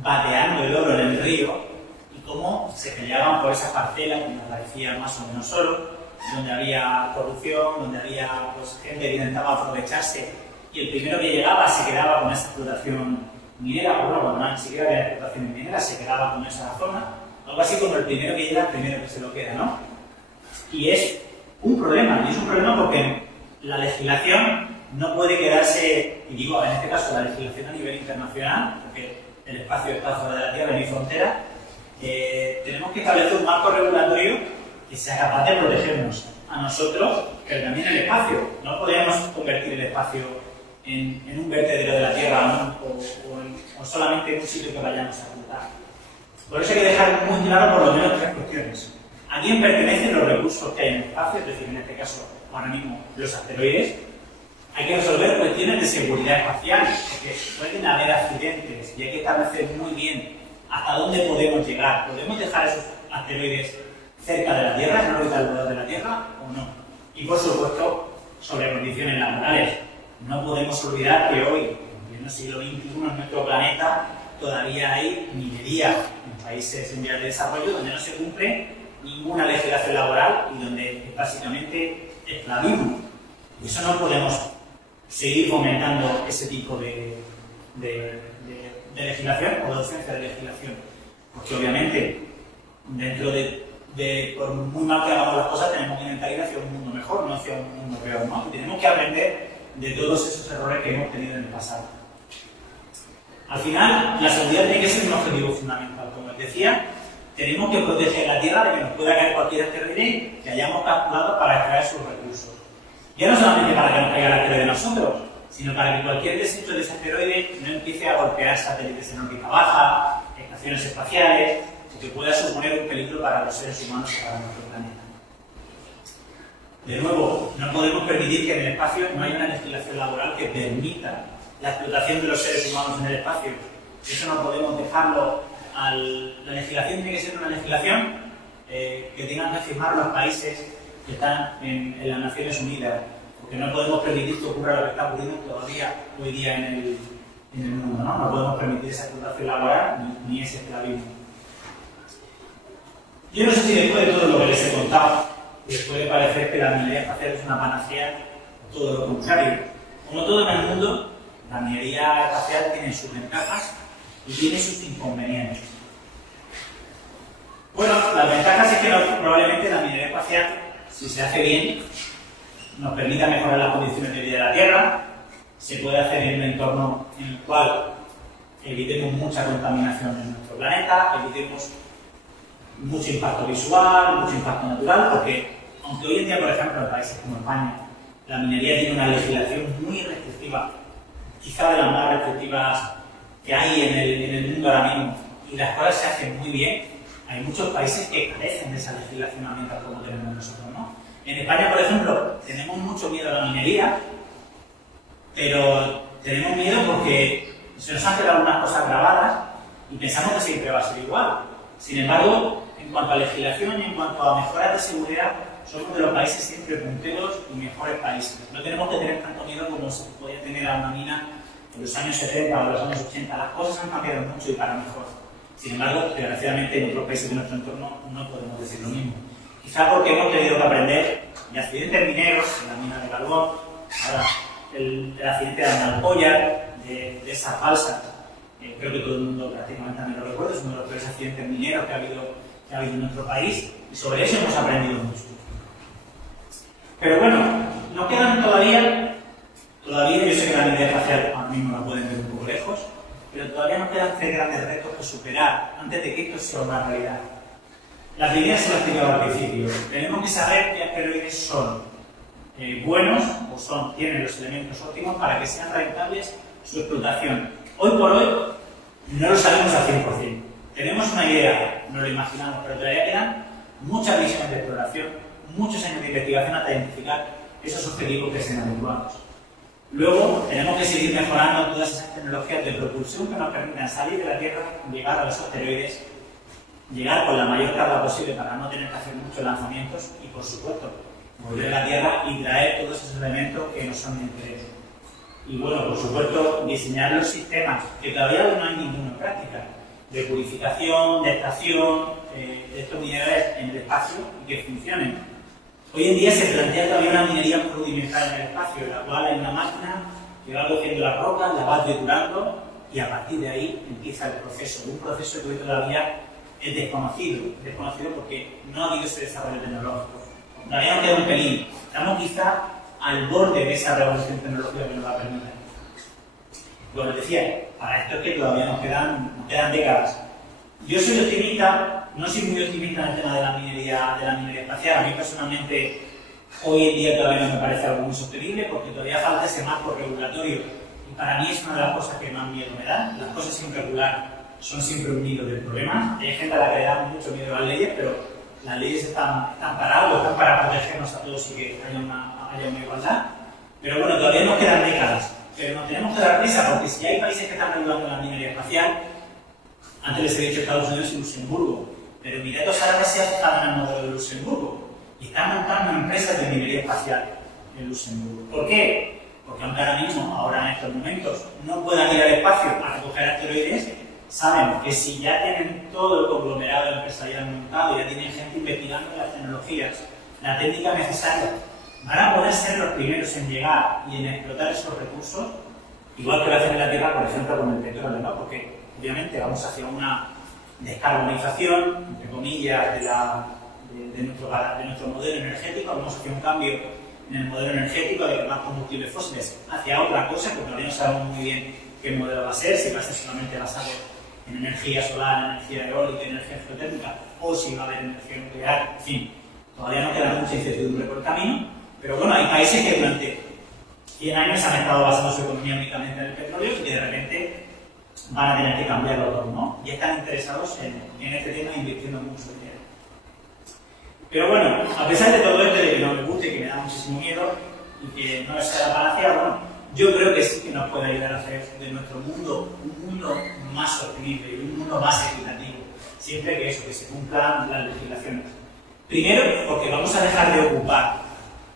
bateando el oro en el río y cómo se peleaban por esa parcela que nos parecía más o menos oro, donde había corrupción, donde había pues, gente que intentaba aprovecharse y el primero que llegaba se quedaba con esa explotación minera, o bueno, no ni siquiera había explotación minera, se quedaba con esa zona, algo así como el primero que llega, el primero que se lo queda, ¿no? Y es un problema porque la legislación no puede quedarse, y digo en este caso la legislación a nivel internacional, porque el espacio está fuera de la Tierra, no hay frontera, tenemos que establecer un marco regulatorio que sea capaz de protegernos a nosotros, pero también el espacio. No podemos convertir el espacio en un vertedero de la Tierra, ¿no? o solamente en un sitio que vayamos a ocultar. Por eso hay que dejar muy claro por lo menos 3 cuestiones. ¿A quién pertenecen los recursos que hay en el espacio? Es decir, en este caso, ahora mismo, los asteroides. Hay que resolver cuestiones de seguridad espacial, porque pueden haber accidentes y hay que establecer muy bien hasta dónde podemos llegar. ¿Podemos dejar esos asteroides cerca de la Tierra, en órbita alrededor de la Tierra o no? Y por supuesto, sobre condiciones laborales. No podemos olvidar que hoy, en pleno siglo XXI, en nuestro planeta, todavía hay minería en países en vías de desarrollo donde no se cumple ninguna legislación laboral y donde es básicamente esclavismo. Y eso no podemos seguir fomentando ese tipo de legislación o de ausencia de legislación. Porque obviamente, dentro por muy mal que hagamos las cosas, tenemos que intentar ir hacia un mundo mejor, no hacia un mundo peor, ¿no? Y tenemos que aprender de todos esos errores que hemos tenido en el pasado. Al final, la seguridad tiene que ser un objetivo fundamental. Como les decía, tenemos que proteger la Tierra de que nos pueda caer cualquier asteroide que hayamos calculado para extraer sus recursos. Ya no solamente para que nos caiga el asteroide de nosotros, sino para que cualquier desecho de ese asteroide no empiece a golpear satélites en órbita baja, estaciones espaciales, o que pueda suponer un peligro para los seres humanos y para nuestro planeta. De nuevo, no podemos permitir que en el espacio no haya una legislación laboral que permita la explotación de los seres humanos en el espacio. Eso no podemos dejarlo la legislación tiene que ser una legislación que tengan que firmar los países que están en las Naciones Unidas, porque no podemos permitir que ocurra lo que está ocurriendo todavía hoy día en el mundo, ¿no? No podemos permitir esa explotación laboral ni ese esclavismo. Yo no sé si después de todo lo que les he contado, les puede parecer que la minería espacial es una panacea, o todo lo contrario. Como todo en el mundo, la minería espacial tiene sus ventajas y tiene sus inconvenientes. Bueno, las ventajas es que probablemente la minería espacial, si se hace bien, nos permita mejorar las condiciones de vida de la Tierra, se puede hacer en un entorno en el cual evitemos mucha contaminación en nuestro planeta, evitemos mucho impacto visual, mucho impacto natural, porque aunque hoy en día, por ejemplo, en países como España, la minería tiene una legislación muy restrictiva, quizá de las más restrictivas que hay en el mundo ahora mismo, y las cosas se hacen muy bien, hay muchos países que carecen de esa legislación ambiental como tenemos nosotros, ¿no? En España, por ejemplo, tenemos mucho miedo a la minería, pero tenemos miedo porque se nos han quedado algunas cosas grabadas y pensamos que siempre va a ser igual. Sin embargo, en cuanto a legislación y en cuanto a mejoras de seguridad, somos de los países siempre punteros y mejores países. No tenemos que tener tanto miedo como se podía tener a una mina en los años 70 o en los años 80. Las cosas han cambiado mucho y para mejor. Sin embargo, desgraciadamente en otros países de nuestro entorno no podemos decir lo mismo. Quizá porque hemos tenido que aprender de accidentes mineros, en la mina de carbón, ahora el accidente de Analcoya, de esa balsa, creo que todo el mundo prácticamente también lo recuerda, es uno de los peores accidentes mineros que ha habido en nuestro país, y sobre eso hemos aprendido mucho. Pero bueno, nos quedan todavía yo sé que la minería espacial ahora mismo la pueden ver un poco lejos, pero todavía nos quedan 3 grandes retos que superar antes de que esto sea una realidad. La primera se lo he explicado al principio. Tenemos que saber qué asteroides son buenos o tienen los elementos óptimos para que sean rentables su explotación. Hoy por hoy no lo sabemos al 100%. Tenemos una idea, no lo imaginamos, pero todavía quedan muchas misiones de exploración, muchos años de investigación hasta identificar esos objetivos que sean adecuados. Luego, tenemos que seguir mejorando todas esas tecnologías de propulsión que nos permitan salir de la Tierra, llegar a los asteroides, llegar con la mayor carga posible para no tener que hacer muchos lanzamientos y, por supuesto, volver a la Tierra y traer todos esos elementos que nos son de interés. Y bueno, por supuesto, diseñar los sistemas, que todavía no hay ninguno en práctica, de purificación, de extracción de estos minerales en el espacio y que funcionen. Hoy en día se plantea todavía una minería muy rudimental en el espacio, en la cual hay una máquina que va cogiendo la roca, la va triturando y a partir de ahí empieza el proceso, un proceso que hoy todavía es desconocido porque no ha habido ese desarrollo tecnológico. Todavía nos queda un pelín, estamos quizá al borde de esa revolución tecnológica que nos va a permitir. Como les decía, para esto es que todavía nos quedan décadas. Yo soy optimista, no soy muy optimista en el tema de la minería espacial. A mí personalmente, hoy en día todavía no me parece algo muy sostenible porque todavía falta ese marco regulatorio. Y para mí es una de las cosas que más miedo me dan. Las cosas sin regular son siempre un nido del problema. Hay gente a la que le da mucho miedo a las leyes, pero las leyes están para algo, están para protegernos a todos y que haya una igualdad. Pero bueno, todavía nos quedan décadas. Pero nos tenemos que dar prisa porque si hay países que están regulando la minería espacial, antes les he dicho Estados Unidos y Luxemburgo, pero Emiratos Árabes se ha fijado en el modelo de Luxemburgo y están montando empresas de minería espacial en Luxemburgo. ¿Por qué? Porque aunque ahora en estos momentos, no puedan ir al espacio a recoger asteroides, saben que si ya tienen todo el conglomerado empresarial montado, ya tienen gente investigando las tecnologías, la técnica necesaria, van a poder ser los primeros en llegar y en explotar esos recursos, igual que lo hacen en la Tierra, por ejemplo, con el petróleo, ¿no? Porque obviamente vamos hacia una descarbonización, entre comillas, de nuestro modelo energético, vamos hacia un cambio en el modelo energético de más combustibles fósiles hacia otra cosa, que todavía no sabemos muy bien qué modelo va a ser, si va a ser solamente basado en energía solar, energía eólica, energía geotérmica, o si va a haber energía nuclear, en fin, todavía no queda mucha incertidumbre por el camino, pero bueno, hay países que durante 100 años han estado basando su economía únicamente en el petróleo y que de repente van a tener que cambiarlo todo, ¿no? Y están interesados en este tema e invirtiendo mucho dinero. Pero bueno, a pesar de todo esto, de que no me guste y que me da muchísimo miedo y que no sea la panacea, bueno, yo creo que sí que nos puede ayudar a hacer de nuestro mundo un mundo más sostenible y un mundo más equitativo, siempre que se cumplan las legislaciones. Primero, porque vamos a dejar de ocupar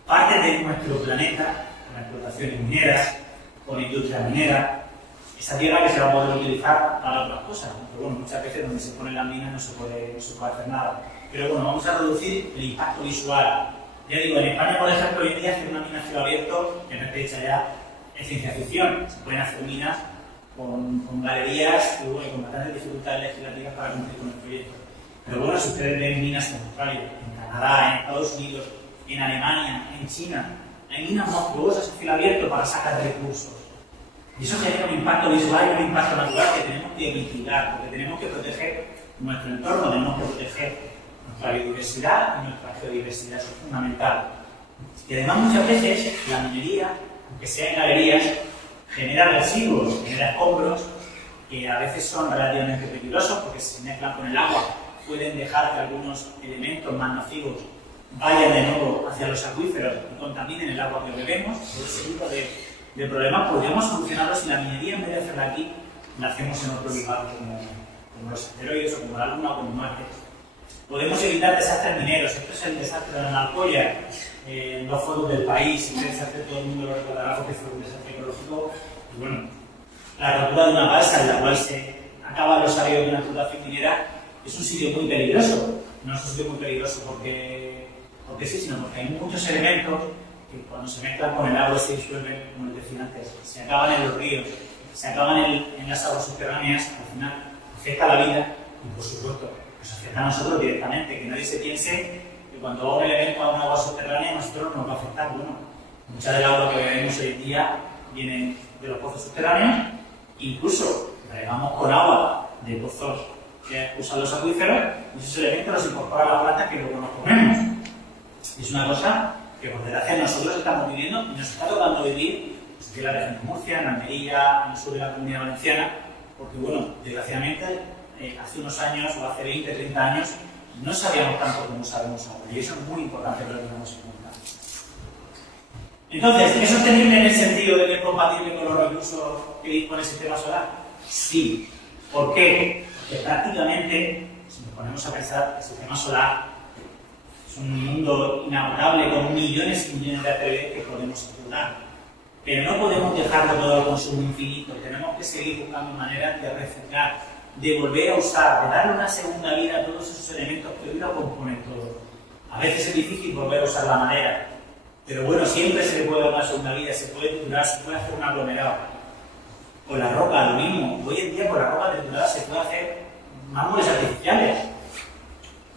partes de nuestro planeta con explotaciones mineras, con industria minera, esa tierra que se va a poder utilizar para otras cosas. Pero bueno, muchas veces donde se ponen las minas no se puede hacer nada. Pero bueno, vamos a reducir el impacto visual. Ya digo, en España, por ejemplo, hoy en día hacer una mina a cielo abierto, que no esté hecha ya, es ciencia ficción. Se pueden hacer minas con galerías y con bastantes dificultades legislativas para cumplir con el proyecto. Pero bueno, si ustedes ven minas en Australia, en Canadá, en Estados Unidos, en Alemania, en China, hay minas monstruosas a cielo abierto para sacar recursos. Y eso genera un impacto visual y un impacto natural que tenemos que mitigar, porque tenemos que proteger nuestro entorno, tenemos que proteger nuestra biodiversidad y nuestra geodiversidad, eso es fundamental. Y además muchas veces la minería, aunque sea en galerías, genera residuos, genera escombros que a veces son relativamente peligrosos porque si se mezclan con el agua pueden dejar que algunos elementos más nocivos vayan de nuevo hacia los acuíferos y contaminen el agua que bebemos. Ese tipo de problemas podríamos solucionarlos si la minería, en vez de hacerla aquí, la hacemos en otro lugar como los asteroides o como la Luna o como Marte. Podemos evitar desastres mineros. Esto es el desastre de la Marcolla, en los foros del país. Ese desastre todo el mundo lo recordará porque fue un desastre ecológico. Y bueno, la rotura de una balsa en la cual se acaba los áreas de una explotación minera es un sitio muy peligroso. No es un sitio muy peligroso porque sí, sino porque hay muchos elementos que cuando se mezclan con el agua se disuelven, como les decía antes, se acaban en los ríos, se acaban en las aguas subterráneas, al final afecta a la vida y por supuesto nos afecta a nosotros directamente, que nadie se piense que cuando va un elemento a una agua subterránea a nosotros nos va a afectar. Bueno, mucha del agua que bebemos hoy en día viene de los pozos subterráneos, incluso regamos con agua de pozos que usan los acuíferos y esos elementos los incorporan a las plantas que luego nos comemos. Es una cosa que por desgracia nosotros estamos viviendo y nos está tocando vivir pues, en la región de Murcia, en Almería, en el sur de la Comunidad Valenciana, porque bueno, desgraciadamente hace unos años o hace 20, 30 años no sabíamos tanto como sabemos ahora y eso es muy importante que lo tengamos en cuenta. Entonces, ¿es sostenible en el sentido de que es compatible con los recursos que dispone el sistema solar? Sí. ¿Por qué? Porque prácticamente, si nos ponemos a pensar, el sistema solar es un mundo inagotable con millones y millones de ATV que podemos explotar. Pero no podemos dejarlo todo al consumo infinito. Tenemos que seguir buscando maneras de reciclar, de volver a usar, de darle una segunda vida a todos esos elementos que hoy lo componen todo. A veces es difícil volver a usar la madera, pero bueno, siempre se le puede dar una segunda vida, se puede triturar, se puede hacer un aglomerado. Con la roca, lo mismo. Hoy en día con la roca triturada se puede hacer mármoles artificiales.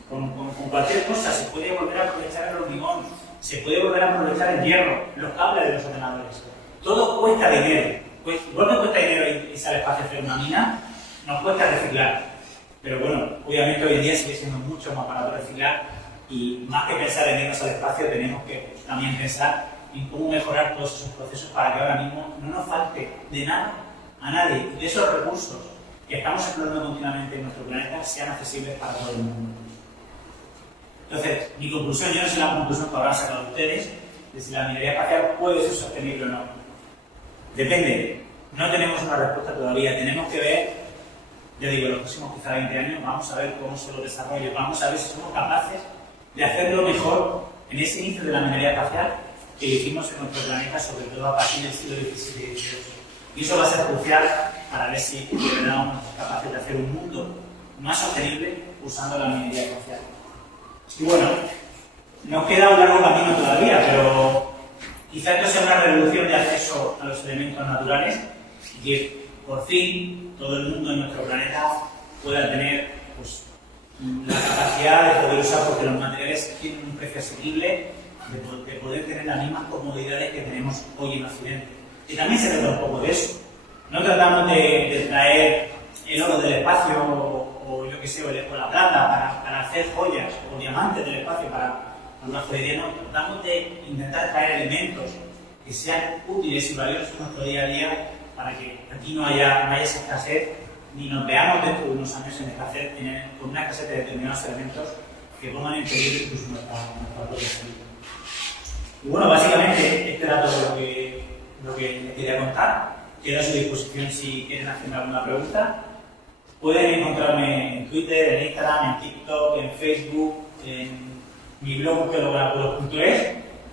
Con cualquier cosa se puede volver a aprovechar el hormigón, se puede volver a aprovechar el hierro, los cables de los ordenadores. Todo cuesta dinero. Pues, igual que cuesta dinero y sale espacio hacer una mina, nos cuesta reciclar. Pero bueno, obviamente hoy en día sigue siendo mucho más barato reciclar y más que pensar en irnos al espacio tenemos que también pensar en cómo mejorar todos esos procesos para que ahora mismo no nos falte de nada a nadie y que esos recursos que estamos explorando continuamente en nuestro planeta sean accesibles para todo el mundo. Entonces, mi conclusión, yo no sé la conclusión que habrán sacado ustedes de si la minería espacial puede ser sostenible o no. Depende. No tenemos una respuesta todavía. Tenemos que ver, ya digo, en los próximos quizá 20 años, vamos a ver cómo se lo desarrolla, vamos a ver si somos capaces de hacerlo mejor en ese inicio de la minería espacial que hicimos en nuestro planeta, sobre todo a partir del siglo XVII y XVIII. Y eso va a ser crucial para ver si de verdad somos capaces de hacer un mundo más sostenible usando la minería espacial. Y bueno, nos queda un largo camino todavía, pero quizá esto sea una revolución de acceso a los elementos naturales y que por fin todo el mundo en nuestro planeta pueda tener pues, la capacidad de poder usar, porque los materiales tienen un precio asequible, de poder tener las mismas comodidades que tenemos hoy en Occidente. Y también se trata un poco de eso. No tratamos de traer el oro del espacio o yo que sé, o la plata para hacer joyas o diamantes del espacio para una joyería, no. Tratamos de intentar traer elementos que sean útiles y valiosos en nuestro día a día para que aquí no haya esa escasez ni nos veamos dentro de unos años en escasez, con una escasez de determinados elementos que pongan en peligro incluso nuestra propia salud. Y bueno, básicamente este era todo lo que les quería contar. Quedo a su disposición si quieren hacerme alguna pregunta. Pueden encontrarme en Twitter, en Instagram, en TikTok, en Facebook, en mi blog geologapuros.es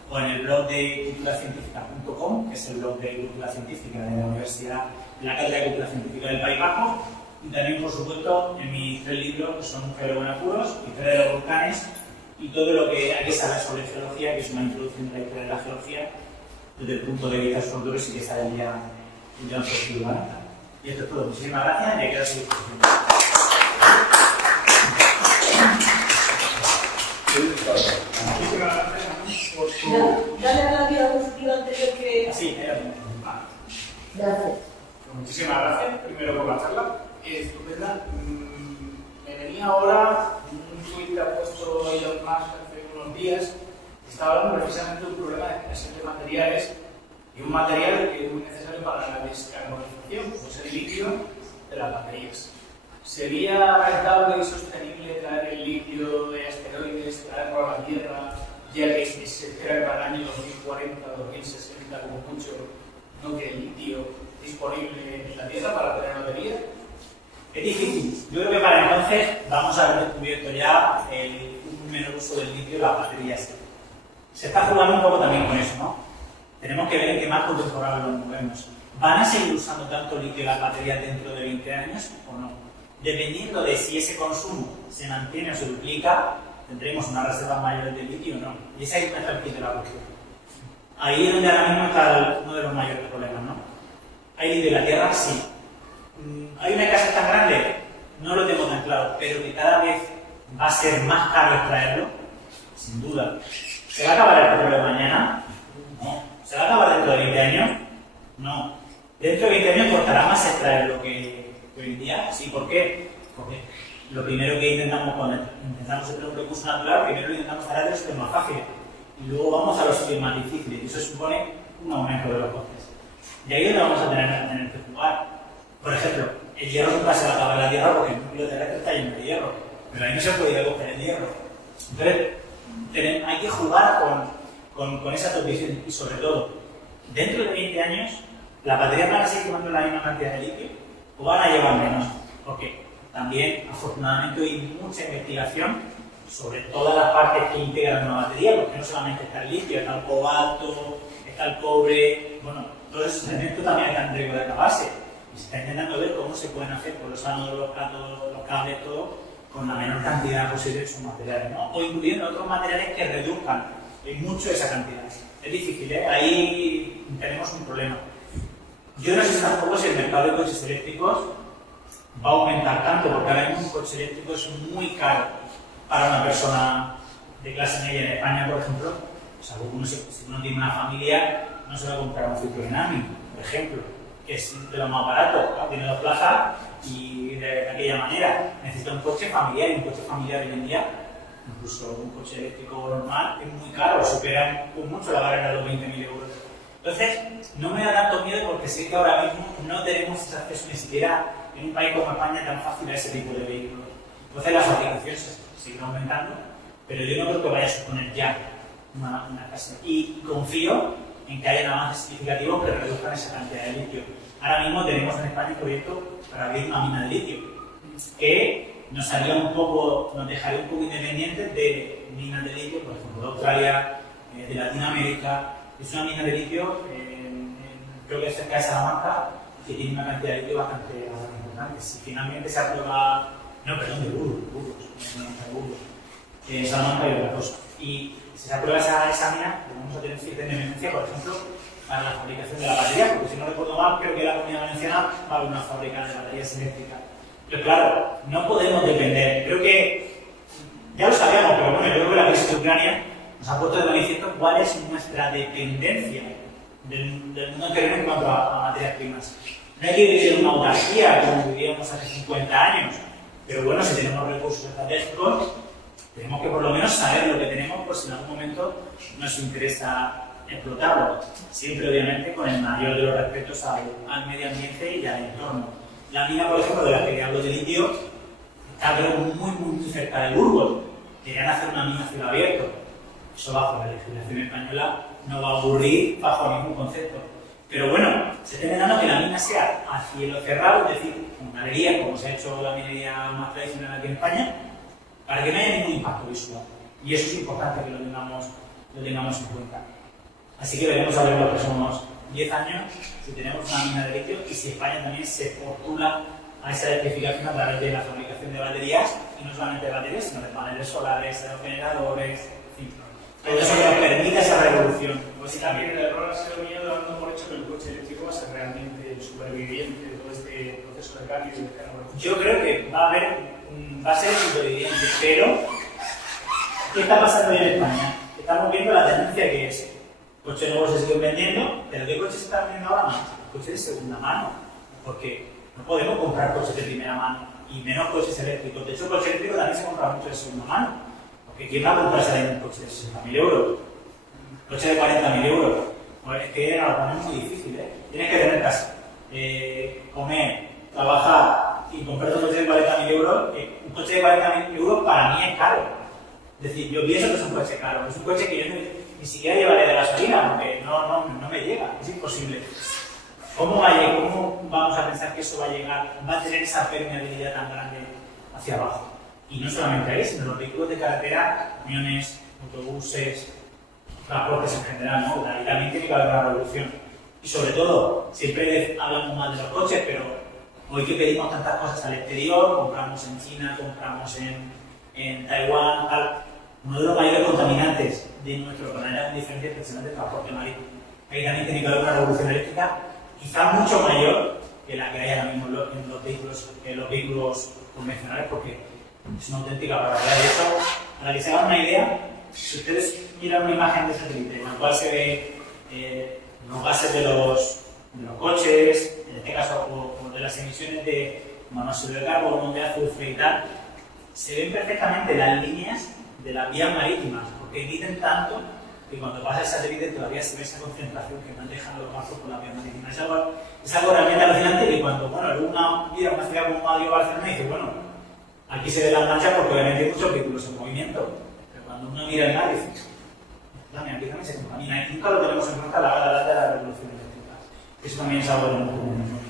o en el blog de culturacientífica.com, que es el blog de Cultura Científica de la Universidad, de la Cátedra de Cultura Científica del País Vasco, y también, por supuesto, en mis 3 libros, que son Geólogos en Apuros, Historia de los Volcanes, y todo lo que hay que saber sobre geología, que es una introducción de la historia de la geología, desde el punto de vista de sus autores y que sale el día próximo. Y esto es todo. Muchísimas gracias y quedo a su disposición. Muchísimas gracias por su... Dale a la diapositiva anterior que... Así, Gracias. Muchísimas gracias, primero por la charla. Estupenda. Me venía ahora un tweet que ha puesto Elon Musk hace unos días, estaba hablando precisamente de un problema de escasez de materiales y un material que es muy necesario para la descarbonización, como es el litio de las baterías. ¿Sería rentable y sostenible traer el litio de asteroides, traerlo a la Tierra, ya que se espera que para el año 2040 o 2060, como mucho, no quede litio disponible en la Tierra para tener baterías? Es difícil. Yo creo que para entonces vamos a haber descubierto ya un menor uso del litio en las baterías. Se está jugando un poco también con eso, ¿no? Tenemos que ver en qué marco temporal nos movemos. ¿Van a seguir usando tanto litio las baterías dentro de 20 años o no? Dependiendo de si ese consumo se mantiene o se duplica, tendremos unas reservas mayores de litio o no. Y esa es el kit de la cuestión. Ahí es donde ahora mismo está uno de los mayores problemas, ¿no? ¿Hay litio en la Tierra? Sí. ¿Hay una escasez tan grande? No lo tengo tan claro, pero que cada vez va a ser más caro extraerlo, sin duda. ¿Se va a acabar el petróleo mañana? No. ¿Se va a acabar dentro de 20 años? No. ¿Dentro de 20 años costará más extraerlo que hoy en día? Sí, ¿por qué? Porque lo primero que intentamos cuando intentamos extraer un recurso natural, primero lo intentamos hacer de los que es más fácil. Y luego vamos a los sitios más difíciles, y eso supone un aumento de los costes. Y ahí es donde vamos a tener que jugar. Por ejemplo, el hierro nunca se va a acabar en la Tierra porque el núcleo terrestre está lleno de hierro, pero ahí no se puede coger el hierro. Entonces, hay que jugar con esas dos visiones y sobre todo, dentro de 20 años, ¿las baterías van a seguir tomando la misma cantidad de litio o van a llevar menos? Porque también, afortunadamente, hay mucha investigación sobre todas las partes que integran una batería, porque no solamente está el litio, está el cobalto, está el cobre, bueno, todos esos elementos también están en riesgo de acabarse. Y se está intentando ver cómo se pueden hacer con los ánodos, los cátodos, los cables, todo, con la menor cantidad posible de esos materiales, ¿no? O incluyendo otros materiales que reduzcan en mucho esa cantidad. Es difícil, ¿eh? Ahí tenemos un problema. Yo no sé tampoco si el mercado de coches eléctricos va a aumentar tanto, porque ahora mismo un coche eléctrico es muy caro para una persona de clase media en España, por ejemplo. O sea, si uno tiene una familia, no se va a comprar un Citroën Ami, por ejemplo, que es de lo más barato, ¿no? Tiene 2 plazas y de aquella manera necesita un coche familiar, y un coche familiar hoy en día, incluso un coche eléctrico normal, es muy caro, supera mucho la barrera de los 20.000 euros. Entonces, no me da tanto miedo porque sé que ahora mismo no tenemos ese acceso ni siquiera en un país como España tan fácil a ese tipo de vehículos. Entonces, la fabricación se sigue aumentando, pero yo no creo que vaya a suponer ya una escasez. Y confío en que haya avances significativos que reduzcan esa cantidad de litio. Ahora mismo tenemos en España un proyecto para abrir una mina de litio, que nos dejaría un poco independientes de minas de litio, por ejemplo, de Australia, de Latinoamérica. Es una mina de litio, creo que es cerca de Salamanca, que tiene una cantidad de litio bastante importante. Si finalmente se aprueba, de Burgos, en Salamanca hay otra cosa. Y si se aprueba esa mina, pues vamos a tener cierta independencia, por ejemplo, para la fabricación de la batería, porque si no recuerdo mal, creo que la Comunidad Valenciana va a haber una fábrica de baterías eléctricas. Pero claro, no podemos depender. Creo que ya lo sabíamos, pero bueno, yo creo que la crisis de Ucrania nos ha puesto de manifiesto cuál es nuestra dependencia del mundo entero en cuanto a materias primas. No hay que vivir en una autarquía como vivíamos hace 50 años, pero bueno, si tenemos recursos estratégicos, tenemos que por lo menos saber lo que tenemos por si en algún momento nos interesa explotarlo. Siempre, obviamente, con el mayor de los respetos al medio ambiente y al entorno. La mina, por ejemplo, de la que hablo de litio, está creo muy cerca de Burgos. Querían hacer una mina a cielo abierto. Eso bajo la legislación española no va a ocurrir bajo ningún concepto. Pero bueno, se está intentando que la mina sea a cielo cerrado, es decir, con galerías, como se ha hecho la minería más tradicional aquí en España, para que no haya ningún impacto visual. Y eso es importante que lo tengamos en cuenta. Así que veremos a ver los próximos 10 años si tenemos una mina de litio y si España también se postula a esa electrificación a través de la fabricación de baterías, y no solamente de baterías, sino de paneles solares, aerogeneradores, en fin. Todo eso que nos permite esa revolución. Pues también el error ha sido mío dando por hecho que el coche eléctrico va a ser realmente el superviviente de todo este proceso de cambio y de carbono. Yo creo que va a ser superviviente, pero ¿qué está pasando hoy en España? Estamos viendo la tendencia que es coches nuevos se siguen vendiendo, pero ¿qué coches se están vendiendo ahora más? Coches de segunda mano, porque no podemos comprar coches de primera mano y menos coches eléctricos. De hecho, el coche eléctrico también se compra mucho de segunda mano, porque ¿quién va a comprarse ahí un coche de 60.000 euros? Un coche de 40.000 euros. Pues es que lo ponemos muy difícil, ¿eh? Tienes que tener casa, comer, trabajar y comprar un coche de 40.000 euros. Un coche de 40.000 euros para mí es caro. Es decir, yo pienso que es un coche caro, es un coche que yo ni siquiera llevaré de gasolina, porque no me llega, es imposible. ¿Cómo vamos a pensar que eso va a llegar, va a tener esa permeabilidad tan grande hacia abajo? Y no solamente ahí, sino los vehículos de carretera, camiones, autobuses, transportes en general, ¿no? Ahí también tiene que haber una revolución. Y sobre todo, siempre hablamos mal de los coches, pero hoy que pedimos tantas cosas al exterior, compramos en China, compramos en Taiwán, tal. Uno de los mayores contaminantes de nuestro planeta con diferencia es precisamente el transporte marítimo. Ahí también tiene que haber una revolución eléctrica, quizá mucho mayor que la que hay ahora mismo en los vehículos convencionales, porque es una auténtica barbaridad. De hecho, para que se hagan una idea, si ustedes miran una imagen de satélite en la cual se ve los gases de los coches, en este caso, o de las emisiones de monóxido de carbono, de azufre y tal, se ven perfectamente las líneas de las vías marítimas, porque emiten tanto que cuando pasa el satélite todavía se ve esa concentración que van dejando los barcos por las vías marítimas. Es algo realmente alucinante que cuando uno mira una ciudad como Madrid o Barcelona y dice, bueno, aquí se ve la mancha porque obviamente hay muchos vehículos en movimiento, pero cuando uno mira el mar dice, aquí también se contamina y nunca lo tenemos en cuenta a la hora de la revolución eléctrica. Eso también es algo de muy común.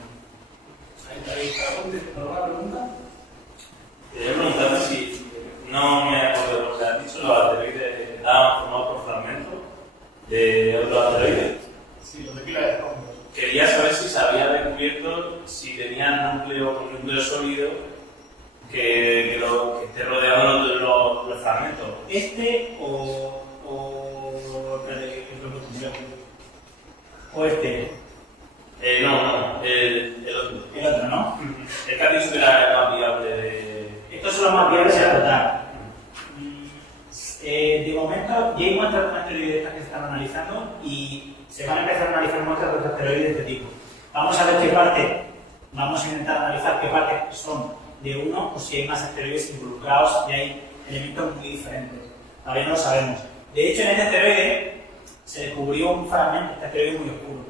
¿Alguna pregunta? Quería preguntarme si no me acuerdo de lo que has dicho, los asteroides estaban formados por fragmentos de otros asteroides. Sí, los de pila de fondos. Quería saber si se había descubierto si tenían núcleo sólido que esté rodeado de los fragmentos. O este. No, el otro. El otro, ¿no? El que ha dicho que era el más viable de... Estos son los más viables a tratar. De momento, ya hay muestras de asteroides que se están analizando y se van a empezar a analizar muestras de otros asteroides de este tipo. Vamos a ver qué parte, vamos a intentar analizar qué partes son de uno o si hay más asteroides involucrados y hay elementos muy diferentes. Todavía no lo sabemos. De hecho, en este asteroide se descubrió un fragmento, este asteroide muy oscuro,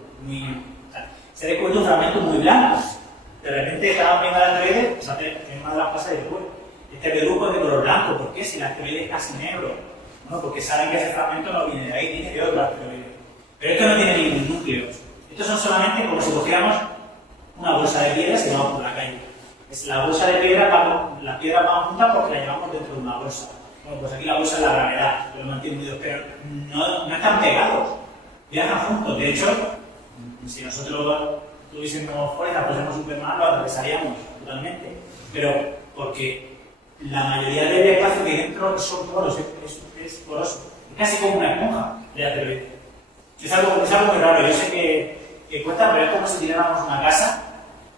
se descubrió un fragmento muy blanco. De repente estaban viendo el asteroide, pues en una de las fases de después. Este redujo es de color blanco, ¿por qué? Si el asteroide es casi negro. Bueno, porque saben que ese fragmento no viene de ahí, viene de otro asteroide. Pero esto no tiene ningún núcleo. Estos son solamente como si cogiéramos una bolsa de piedras y vamos por la calle. Es la bolsa de piedra, las piedras van juntas porque las llevamos dentro de una bolsa. Bueno, pues aquí la bolsa es la gravedad, lo mantiene unidos, pero no están pegados, viajan juntos. De hecho, si nosotros tuviésemos fuerza, fuésemos Superman, lo atravesaríamos totalmente. Pero porque la mayoría del espacio que hay dentro son poros, es poroso. Es casi como una esponja de asteroide. Es algo muy raro. Yo sé que cuesta, pero es como si tiráramos una casa.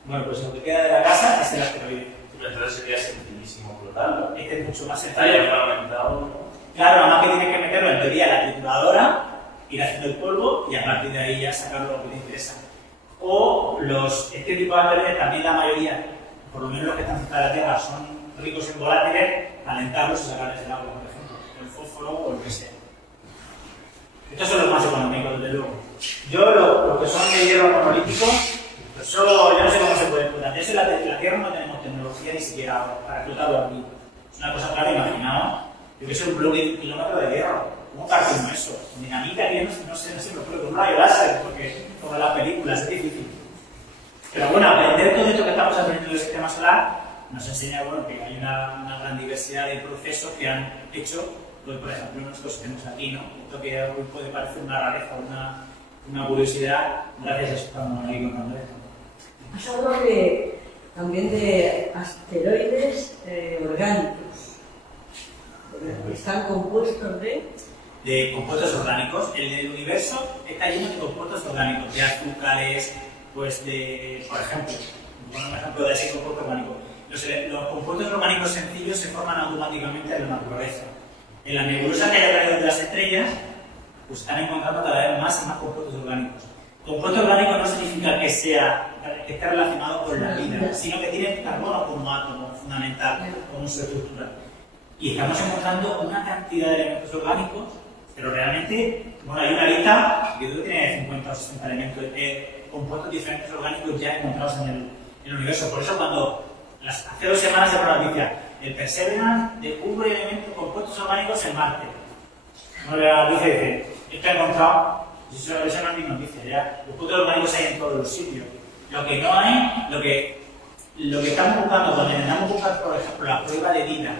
Bueno, pues lo que queda de la casa es el asteroide. Entonces sería sencillísimo flotarlo. Este es mucho más Está sencillo. ya fragmentado, ¿no? Claro, además que tienes que meterlo en teoría a la trituradora, ir haciendo el polvo y a partir de ahí ya sacar lo que te interesa. O este tipo de asteroides, también la mayoría, por lo menos los que están cerca de la Tierra, son ricos en volátiles, calentarlos y sacarles el agua, por ejemplo, el fósforo o lo que sea. Estos son los más económicos, desde luego. Yo, lo que son de hierro monolítico, yo no sé cómo se puede explotar. De eso en la Tierra no tenemos tecnología ni siquiera para explotarlo aquí. Es una cosa clara, imaginaos. Yo que soy un bloque de 1 kilómetro de hierro. ¿Cómo partimos eso? Dinamita, que no sé, me puede con un rayo láser, porque como en las películas es difícil. Pero bueno, aprender todo esto que estamos aprendiendo del sistema solar nos enseña que hay una gran diversidad de procesos que han hecho, pues, por ejemplo, nosotros tenemos aquí, ¿no? Esto que hoy puede parecer una rareza, una curiosidad, gracias a eso estamos ahí contando esto. Has hablado también de asteroides orgánicos. Están compuestos de compuestos orgánicos. El del universo está lleno de compuestos orgánicos, de azúcares, pues por ejemplo, un ejemplo de ese compuesto orgánico. Los compuestos orgánicos sencillos se forman automáticamente en la naturaleza. En la nebulosa que hay alrededor de las estrellas, pues están encontrando cada vez más y más compuestos orgánicos. Compuesto orgánico no significa que esté relacionado con la vida, sino que tiene carbono como átomo fundamental, como su estructura. Y estamos encontrando una cantidad de elementos orgánicos, pero realmente, bueno, hay una lista que creo que tiene 50 o 60 elementos compuestos diferentes orgánicos ya encontrados en el universo. Por eso cuando hace 2 semanas se la noticia, el Perseverance descubre elementos compuestos orgánicos en Marte. No le da noticia y dice, esto he encontrado, eso no es mi noticia, ya. Los compuestos orgánicos hay en todos los sitios. Lo que no hay, lo que estamos buscando, cuando intentamos buscar, por ejemplo, la prueba de vida,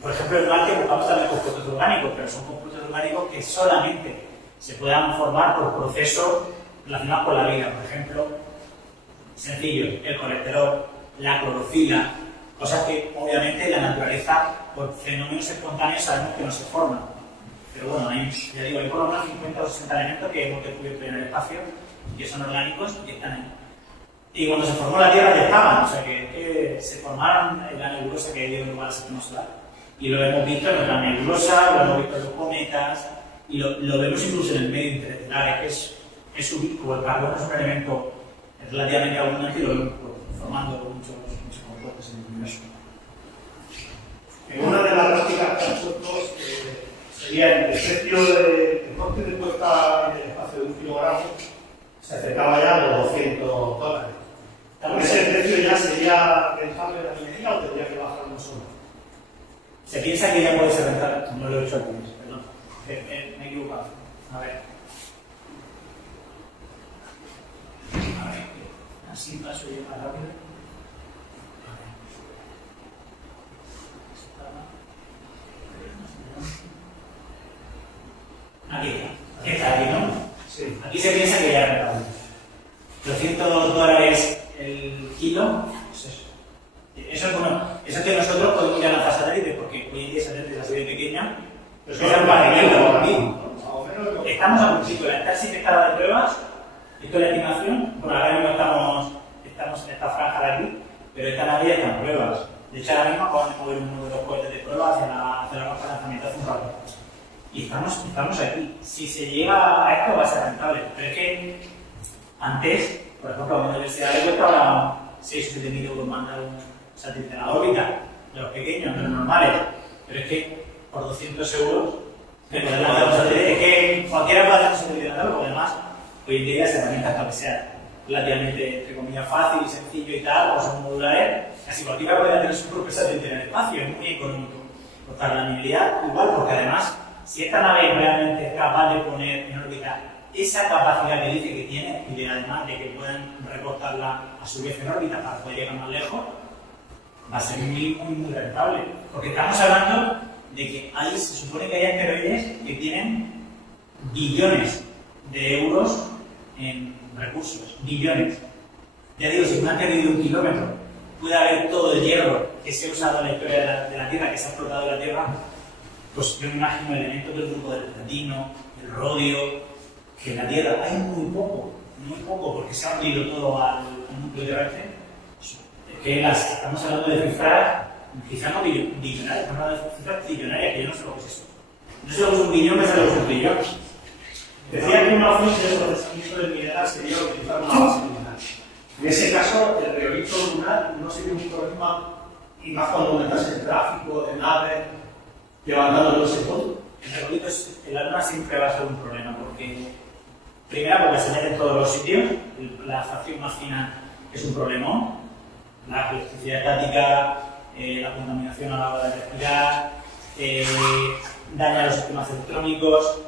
por ejemplo, en Marte buscamos también compuestos orgánicos, pero son compuestos orgánicos que solamente se puedan formar por procesos relacionados con la vida. Por ejemplo, sencillo, el colesterol, la clorofila, cosas que obviamente la naturaleza, por fenómenos espontáneos, sabemos que no se forman. Pero bueno, ya digo, hay por lo menos 50 o 60 elementos que hemos descubierto en el espacio, que son orgánicos y que están ahí. Y cuando se formó la Tierra ya estaban, o sea que se formaron en la nebulosa que dio lugar al sistema solar. Y lo hemos visto en la nebulosa, lo hemos visto en los cometas, y lo vemos incluso en el medio interestelar, que es ubicuo. El carbono es un elemento relativamente abundante y lo vemos formando muchos compuestos en el universo. Una de las prácticas que nosotros sería el coste de puesta en el espacio de 1 kilogramo se acercaba ya a los $200. ¿Ese precio ya sería rentable la minería o tendría que bajar mucho más? Se piensa que ya puede ser rentable, no lo he hecho antes, perdón, me he equivocado. A ver, así paso yo más rápido. Aquí está, aquí, ¿no? Sí. Aquí se piensa que ya es rentable. $200 el kilo, pues eso. Eso es bueno. Eso es que nosotros podemos ir a lanzar satélites, porque hoy en día satélites así de pequeña, pues que sean para estamos al principio, la estar sin escala de pruebas, esto es la estimación, bueno, ahora mismo estamos en esta franja de aquí, pero esta Navidad están pruebas. De hecho, ahora mismo acaban de mover uno de los cohetes de prueba hacia la rampa de lanzamiento hace un rato. Y estamos aquí. Si se llega a esto va a ser rentable, pero es que antes, por ejemplo, la Universidad de cuesta 6 o 7 mil euros mandar un satélite a la órbita, de los pequeños, de los normales, pero es que por 200 euros me pueden lanzar un satélite, es que cualquiera puede hacer un satélite lanzado, porque además hoy en día las herramientas cabecean relativamente, entre comillas, fácil y sencillo y tal, o son modulares, casi cualquiera puede tener su propio satélite en el espacio, es muy económico. Pues para la minería igual, porque además, si esta nave realmente es capaz de poner en órbita esa capacidad que dice que tiene, y además de que puedan recortarla a su vez en órbita para poder llegar más lejos, va a ser muy rentable. Porque estamos hablando de que se supone que hay asteroides que tienen billones de euros en recursos, billones. Ya digo, si un asteroide de 1 kilómetro puede haber todo el hierro que se ha usado en la historia de la Tierra, que se ha explotado en la Tierra, pues yo me imagino elementos del grupo del platino, el rodio, que en la Tierra hay muy poco, porque se ha hundido todo al núcleo terrestre. Es que estamos hablando de cifras, quizás no billonarias, estamos hablando de cifras trillonarias, que yo no sé lo que es eso. No sé lo que es un billón, que sé lo que es un trillón. Decía que una fuente de procesamiento del mineral sería utilizar una base mineral. En ese caso, el regolito lunar no sería un problema, y más cuando aumentas el tráfico de naves levantando todo ese fondo. El regolito en la Luna siempre va a ser un problema, porque primero porque se mete en todos los sitios, la fracción más fina es un problemón, la electricidad estática, la contaminación a la hora de respirar, daña los sistemas electrónicos,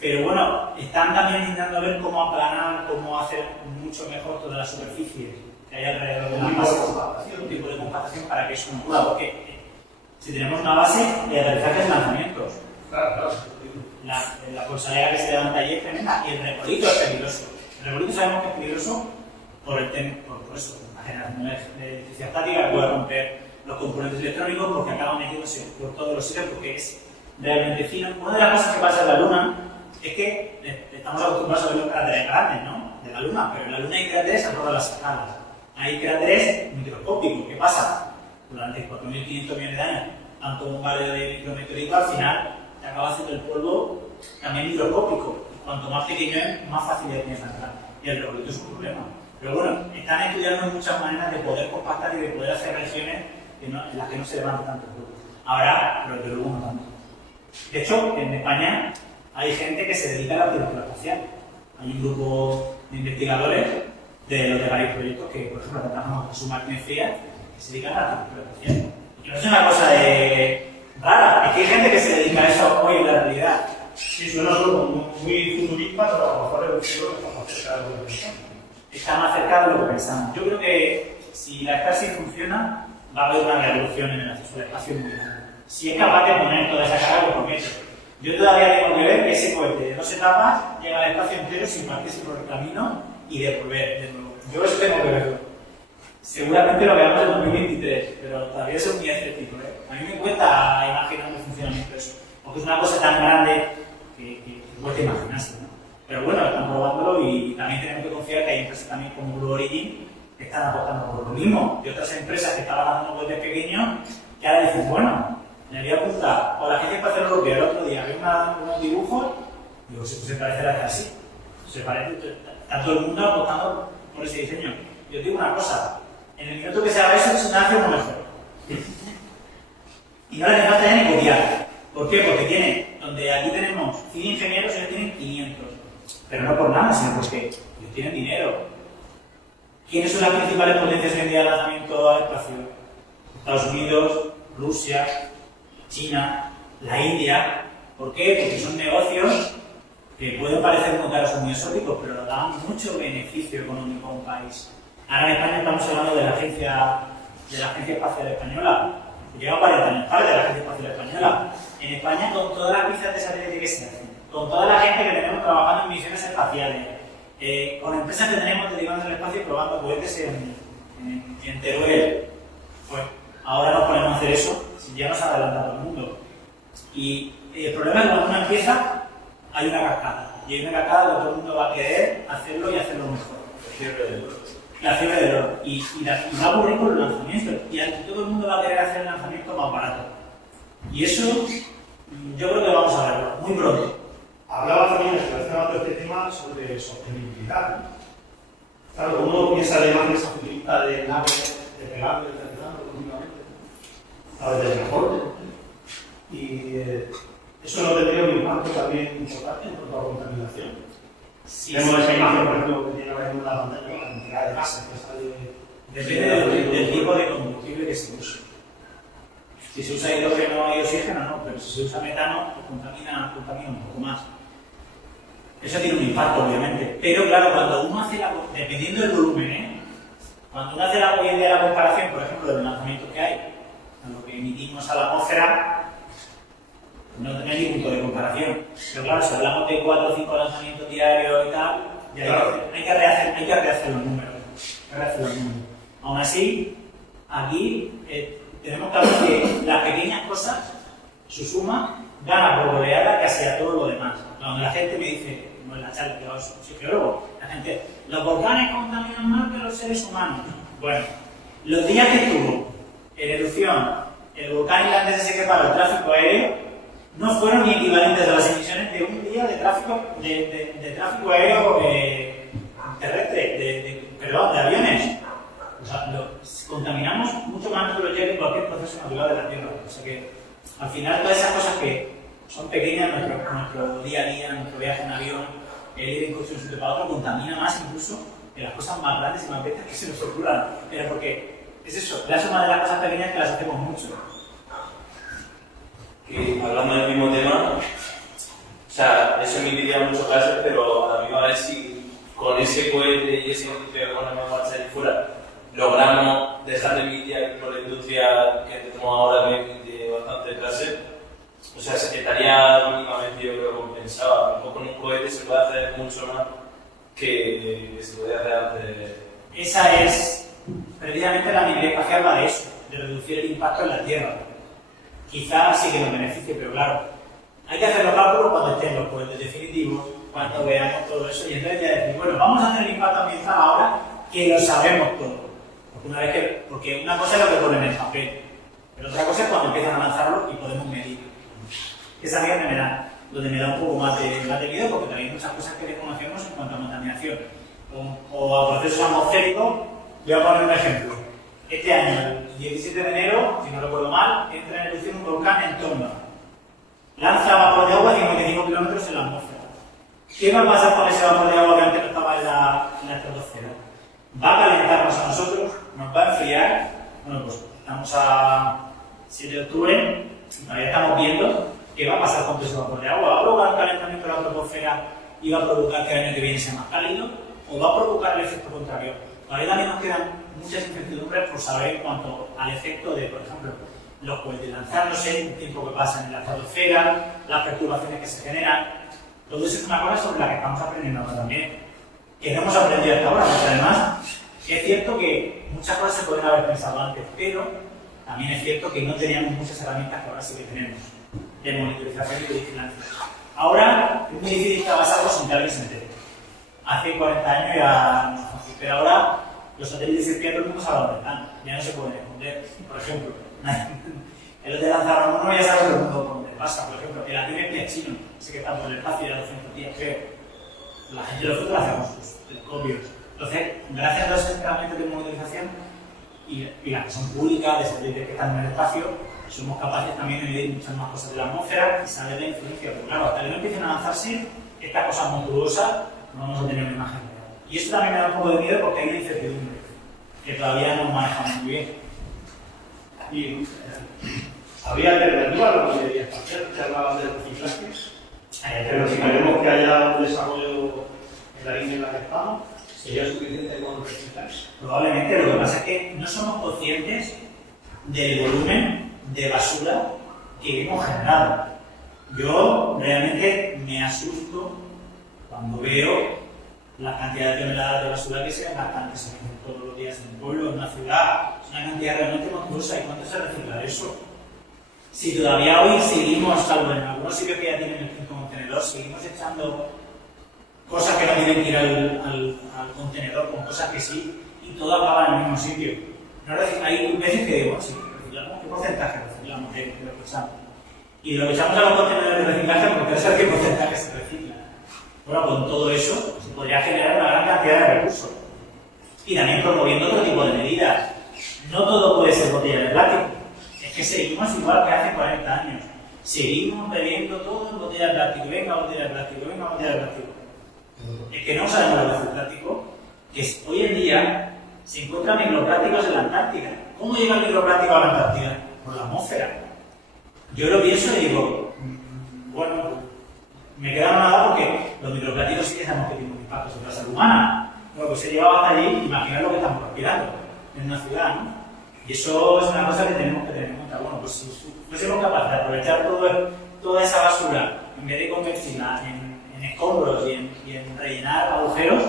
pero bueno, están también intentando ver cómo aplanar, cómo hacer mucho mejor toda la superficie que hay alrededor de la base, un tipo de compactación para que eso no ocurra, porque si tenemos una base de aterrizajes y lanzamientos, Claro. la colsadera que se levanta allí es tremenda, y el regolito es peligroso. El regolito sabemos que es peligroso por eso, la generación de electricidad estática, que puede romper los componentes electrónicos porque acaban metiéndose por todos los sitios, porque es realmente fino. Una de las cosas que pasa en la Luna es que estamos acostumbrados a ver los cráteres grandes, ¿no?, de la Luna, pero en la Luna hay cráteres a todas las escalas. Hay cráteres microscópicos. ¿Qué pasa? Durante 4.500 millones de años, tanto bombardeo de micrometeorito, al final te acaba haciendo el polvo también microscópico. cuanto más pequeño es, más facilidad tienes de entrar. Y el regolito es un problema. Pero bueno, están estudiando muchas maneras de poder compactar y de poder hacer regiones en las que no se levanta tanto el polvo. Ahora, pero luego no tanto. De hecho, en España hay gente que se dedica a la arquitectura espacial. Hay un grupo de investigadores de los de varios proyectos que, por ejemplo, tratamos a Jesús Martínez Frías, que se dedican a la arquitectura espacial. Y no es una cosa rara, es que hay gente que se dedica a eso hoy en la realidad. Sí, suena todo muy futurista, pero a lo mejor el futuro está más cerca de lo que pensamos. Está más cerca de lo que pensamos. Yo creo que si la Starship funciona, va a haber una revolución en el acceso al espacio muy grande. Si es capaz de poner toda esa carga, lo prometo. Yo todavía tengo que ver que ese cohete de 2 etapas llega al espacio entero sin partirse por el camino y devolver de nuevo. Yo eso tengo que verlo. Seguramente lo veamos en 2023, pero todavía soy muy escéptico. A mí me cuesta imaginar el funcionamiento de eso, porque es una cosa tan grande que cuesta imaginarse, ¿no? Pero bueno, están probándolo y también tenemos que confiar que hay empresas también como Blue Origin que están apostando por lo mismo, y otras empresas que estaban haciendo cohetes pequeños que ahora dicen, bueno, me había apuntado con la Agencia Espacial Europea el otro día, había unos dibujos, digo, si se parece a la que así, se parece, está todo el mundo apostando por ese diseño. Yo digo una cosa, en el minuto que se haga eso, se hace uno mejor. Y no le hace falta ya ni copiar. ¿Por qué? Porque tiene, donde aquí tenemos 100 ingenieros, ellos tienen 500. Pero no por nada, sino porque ellos tienen dinero. ¿Quiénes son las principales potencias hoy en día de lanzamiento al espacio? Estados Unidos, Rusia, China, la India. ¿Por qué? Porque son negocios que pueden parecer muy caros o muy exóticos, pero dan mucho beneficio económico a un país. Ahora en España estamos hablando de la Agencia Espacial Española. Lleva 40 años tarde de la Agencia Espacial Española. En España, con todas las piezas de satélite que se hacen, con toda la gente que tenemos trabajando en misiones espaciales, con empresas que tenemos dedicando al espacio y probando cohetes en Teruel, pues ahora nos ponemos a hacer eso, ya nos ha adelantado el mundo. Y el problema es que cuando uno empieza, hay una cascada. Y hay una cascada que todo el mundo va a querer hacerlo y hacerlo mejor. La fiebre del oro. Y va a ocurrir con los lanzamientos. Y todo el mundo va a querer hacer el lanzamiento más barato. Y eso, yo creo que vamos a verlo muy pronto. Hablaba también relacionado con este tema sobre sostenibilidad. Claro, uno piensa además en esa futurista de naves de pegarle, aterrizando continuamente, naves de transporte. Y eso no tendría un impacto también importante en cuanto a contaminación. Sí, Vemos esa imagen, por ejemplo, que tiene ahora mismo la pantalla, la cantidad de gases que sale. Depende del tipo de combustible que se use. Si se usa hidrógeno y oxígeno, no, pero si se usa metano, pues contamina un poco más. Eso tiene un impacto, obviamente. Pero claro, cuando uno hace dependiendo del volumen, cuando uno hace hoy en día la comparación, por ejemplo, de los lanzamientos que hay, a lo que emitimos a la atmósfera, no hay ningún punto de comparación. Pero claro, si hablamos de 4 o 5 lanzamientos diarios y tal, ya hay que rehacer los números. Aún así, aquí tenemos que ver que las pequeñas cosas, su suma, gana por goleada casi a todo lo demás. Cuando la gente me dice, no en la charla, que soy geólogo, la gente, los volcanes contaminan más que los seres humanos. Bueno, los días que estuvo en erupción el volcán islandés ese que paró el tráfico aéreo, no fueron ni equivalentes a las emisiones de un día de tráfico aéreo terrestre, perdón, de aviones. O sea, contaminamos mucho más nosotros ya que cualquier proceso natural de la Tierra. O sea que, al final, todas esas cosas que son pequeñas, nuestro día a día, nuestro viaje en avión, el ir en coche de un sitio para otro, contamina más incluso que las cosas más grandes y más bestias que se nos ocurran. Pero porque es eso, la suma de las cosas pequeñas que las hacemos mucho. Que hablando del mismo tema, o sea, eso emitiría muchos gases, pero a la misma vez si con ese cohete y ese industria que ponemos en marcha ahí fuera logramos dejar de emitir por la industria que tenemos ahora que emite bastante gases, o sea, estaría mínimamente, yo creo, compensado. A lo mejor con un cohete se puede hacer mucho más que se podía hacer antes. Esa es, precisamente la minería espacial va de eso, de reducir el impacto en la Tierra. Quizás sí que nos beneficie, pero claro, hay que hacer los cálculos cuando estén los cohetes definitivos, cuando veamos todo eso, y entonces ya decir, bueno, vamos a hacer el impacto ambiental ahora que lo sabemos todo. Porque una cosa es lo que ponen en el papel, pero otra cosa es cuando empiezan a lanzarlo y podemos medir. Esa mía me da. donde me da un poco más de miedo, porque también hay muchas cosas que desconocemos en cuanto a contaminación o a procesos atmosféricos. Voy a poner un ejemplo. Este año, el 17 de enero, si no recuerdo mal, entra en erupción un volcán en Tonga. Lanza vapor de agua a 55 kilómetros en la atmósfera. ¿Qué va a pasar con ese vapor de agua que antes no estaba en la estratosfera? ¿Va a calentarnos a nosotros? ¿Nos va a enfriar? Bueno, pues estamos a 7 de octubre y todavía estamos viendo qué va a pasar con todo ese vapor de agua. ¿Va a provocar un calentamiento de la troposfera y va a provocar que el año que viene sea más cálido? ¿O va a provocar el efecto contrario? Todavía también nos quedan muchas incertidumbres por saber en cuanto al efecto de, por ejemplo, los cohetes lanzándose, el tiempo que pasa en la estratosfera, las perturbaciones que se generan. Todo eso es una cosa sobre la que estamos aprendiendo ahora también. Que no hemos aprendido hasta ahora, porque además es cierto que muchas cosas se pueden haber pensado antes, pero también es cierto que no teníamos muchas herramientas que ahora sí que tenemos de monitorización y de vigilancia. Ahora es muy difícil trabajar algo sin que alguien se entere. Hace 40 años ya no es fácil, pero ahora los satélites se pierden, todo el mundo sabe dónde están, ya no se pueden esconder. Por ejemplo, el de Lanzarote no ya sabe todo el mundo dónde pasa. Por ejemplo, el avión es pie chino, ese que está por el espacio de 200 días, creo. La gente de los otros hacemos sus telescopios. Entonces, gracias a las herramientas de monitorización y las que son públicas, de satélites que están en el espacio, somos capaces también de medir muchas más cosas de la atmósfera y saber la influencia. Pero claro, hasta que no empiecen a lanzarse estas cosas monstruosas, no vamos a tener una imagen real. Y esto también me da un poco de miedo porque hay una incertidumbre que todavía no manejamos muy bien. Y ¿habría alternativas a la minería espacial? ¿Se hablaban de reciclaje? Pero si queremos que haya un desarrollo en la línea en la que estamos, ¿sería suficiente con reciclar? Probablemente. Lo que pasa es que no somos conscientes del volumen de basura que hemos generado. Yo realmente me asusto cuando veo la cantidad de toneladas de basura que se gastan todos los días en un pueblo, en una ciudad. Es una cantidad realmente monstruosa. ¿Y cuánto se recicla eso? Si todavía hoy seguimos, salvo en algunos sitios que ya tienen el quinto contenedor, seguimos echando cosas que no tienen que ir al contenedor con cosas que sí, y todo acaba en el mismo sitio. No hay veces que digo, sí, reciclamos, ¿qué porcentaje reciclamos de lo que echamos? Y de lo que echamos a los contenedores de reciclaje, me gustaría saber qué porcentaje se recicla. Bueno, con todo eso se podría generar una gran cantidad de recursos. Y también promoviendo otro tipo de medidas. No todo puede ser botella de plástico. Es que seguimos igual que hace 40 años. Seguimos bebiendo todo en botella de plástico. Venga, botella de plástico, venga, botella de plástico. Es que no sabemos lo que es el plástico, que hoy en día se encuentran microplásticos en la Antártida. ¿Cómo llega el microplástico a la Antártida? Por la atmósfera. Yo lo pienso y digo, bueno, me queda nada porque los microplásticos sí que sabemos que tienen un impacto sobre la salud humana. Bueno, pues se llevaba hasta allí, imaginar lo que estamos respirando en una ciudad, ¿no? Y eso es una cosa que tenemos que tener en cuenta. Bueno, pues si fuésemos capaces de aprovechar toda esa basura, en vez de convertirla en escombros y en rellenar agujeros.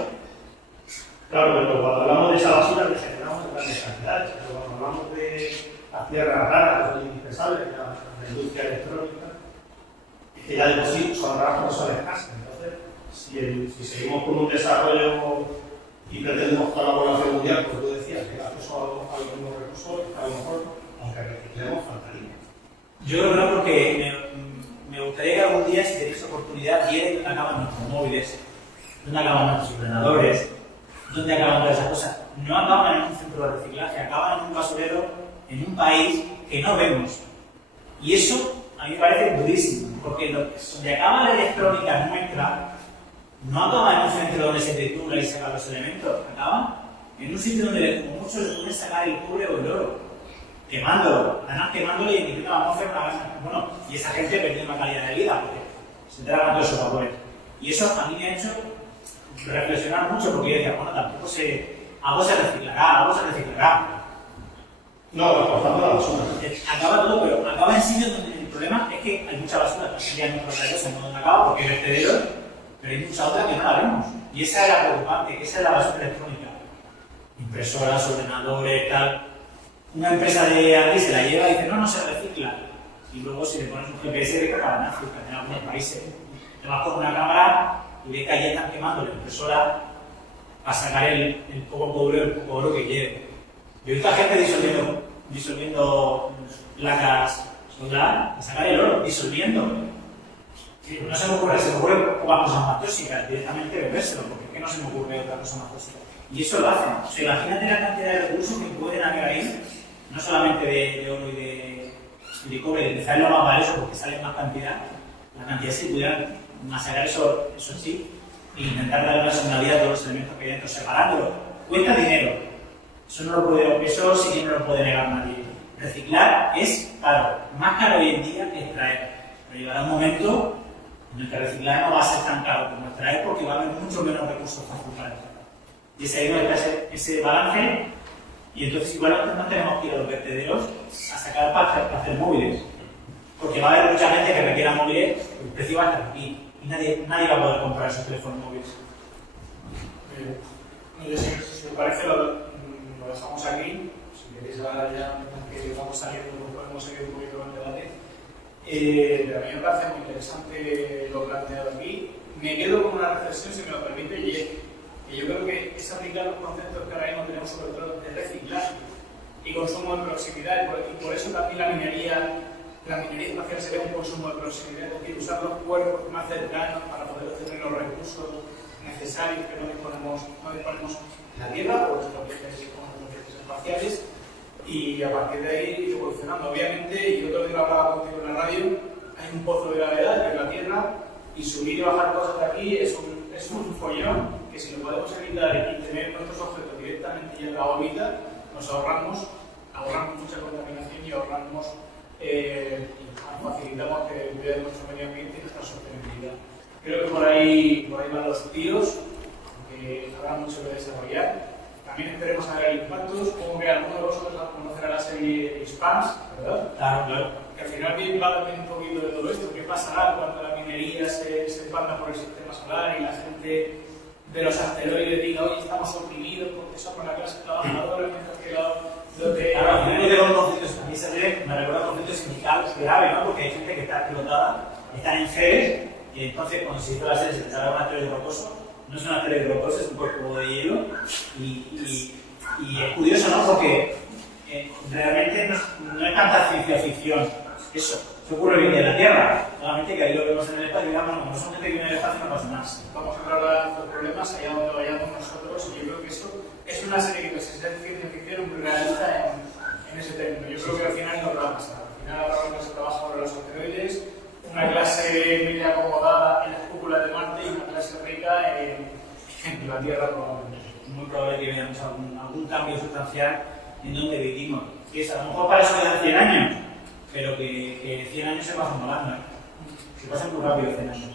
Claro, pero cuando hablamos de esa basura que generamos en grandes cantidades, pero cuando hablamos de las tierras raras, que son indispensables, la industria electrónica, es que ya de por sí son raras porque son escasas. Entonces, si seguimos con un desarrollo y pretendemos que la población mundial, como tú decías, tenga acceso a los mismos recursos, a lo mejor, aunque reciclemos, faltaría. Yo creo que no, porque me gustaría que algún día, si tenéis oportunidad, vierais dónde acaban nuestros móviles, dónde acaban nuestros ordenadores, dónde acaban todas esas cosas. No acaban en un centro de reciclaje, acaban en un basurero, en un país que no vemos. Y eso a mí me parece durísimo, porque donde acaba la electrónica nuestra, no acaba en un centro donde se tritura y saca los elementos, acaba en un sitio donde como mucho se puede sacar el cobre o el oro, quemándolo, además quemándolo y emitiendo la atmósfera. Bueno, y esa gente perdió una calidad de vida porque se tragan todos esos vapores. Y eso a mí me ha hecho reflexionar mucho, porque yo decía, bueno, tampoco algo se reciclará. No, cortando la basura. Acaba todo, pero acaba en sitios donde el problema es que hay mucha basura, también hay muchos rayos en donde acaba porque es vertedero, pero hay mucha otra que no la vemos. Y esa es la preocupante, que esa es la basura electrónica. Impresoras, ordenadores, tal. Una empresa de aquí se la lleva y dice, no se recicla. Y luego si le pones un GPS ve que acaba en África, en algunos países. Te vas con una cámara y ves que allí están quemando la impresora para sacar el poco cobre o el poco oro que lleve. Yo he visto a gente disolviendo placas solar para sacar el oro, disolviendo. No se me ocurre pocas cosas más tóxicas, directamente bebérselo, porque es que no se me ocurre otra cosa más tóxica. Y eso lo hacen. O sea, imagínate la cantidad de recursos que pueden haber ahí, no solamente de oro y de cobre, quizás es lo más valioso porque sale más cantidad, la cantidad si pudieran masacrar eso sí, e intentar darle una personalidad a todos los elementos que hay dentro, separándolo. Cuesta dinero. Eso sí que no lo puede negar nadie. Reciclar es caro, más caro hoy en día que extraer. Pero llegará un momento en el que reciclar no va a ser tan caro como extraer porque va a haber mucho menos recursos fáciles para extraer. Y es ahí donde está ese balance. Y entonces igual no tenemos que ir a los vertederos a sacar para hacer móviles. Porque va a haber mucha gente que requiera móviles, el precio va a estar aquí. Y nadie va a poder comprar esos teléfonos móviles. Si os parece, lo dejamos aquí. Si queréis hablar ya, que vamos saliendo, podemos seguir un poquito con el debate. Pero a mí me parece muy interesante lo planteado aquí. Me quedo con una reflexión, si me lo permite, y es que yo creo que es aplicar los conceptos que ahora mismo tenemos sobre todo de reciclaje y consumo de proximidad, y por eso también la minería espacial sería un consumo de proximidad, es decir, usar los cuerpos más cercanos para poder obtener los recursos necesarios que no disponemos en la Tierra por nuestros viajes espaciales, y a partir de ahí ir evolucionando. Obviamente, y otro día lo hablaba contigo en la radio, hay un pozo de gravedad que es la Tierra, y subir y bajar cosas de aquí es un follón que si lo podemos evitar y tener nuestros objetos directamente ya en la órbita, nos ahorramos mucha contaminación y facilitamos que cuidemos nuestro medio ambiente y nuestra sostenibilidad. Creo que por ahí van los tiros, que habrá mucho que desarrollar. También esperemos a ver impactos, como que algunos de vosotros conocerá la serie Spans, ¿verdad? Claro. Que al final va también un poquito de todo esto. ¿Qué pasará cuando la minería se expanda por el sistema solar y la gente de los asteroides diga, oye, estamos oprimidos porque somos la clase trabajadora, mientras que lo que... Claro, al final de los conflictos, a mí me recuerda a conflictos sindicales graves, ¿no? Porque hay gente que está explotada, están en FEDES, y entonces cuando se hizo la serie se les haga un asteroide rocoso. No es un asteroide rocoso, es un cuerpo de hielo, y es curioso, ¿no? Porque realmente no es tanta ciencia ficción eso. Se ocurre bien en la Tierra, solamente que ahí lo vemos en el espacio y digamos, como son gente que viene del espacio, no pasa más. Vamos a hablar de los problemas allá donde vayamos nosotros, y yo creo que eso es una serie que es de ciencia ficción muy realista en ese término. Yo creo que al final no va a pasar. Al final habrá una clase que trabaja sobre los asteroides, una clase media acomodada en las cúpulas de Marte y una clase rica en la Tierra probablemente. Muy probable que veamos algún cambio sustancial en donde vivimos. Y es, a lo mejor para eso quedan 100 años, pero que 100 años se pasan volando. Se pasan muy rápido 100 años.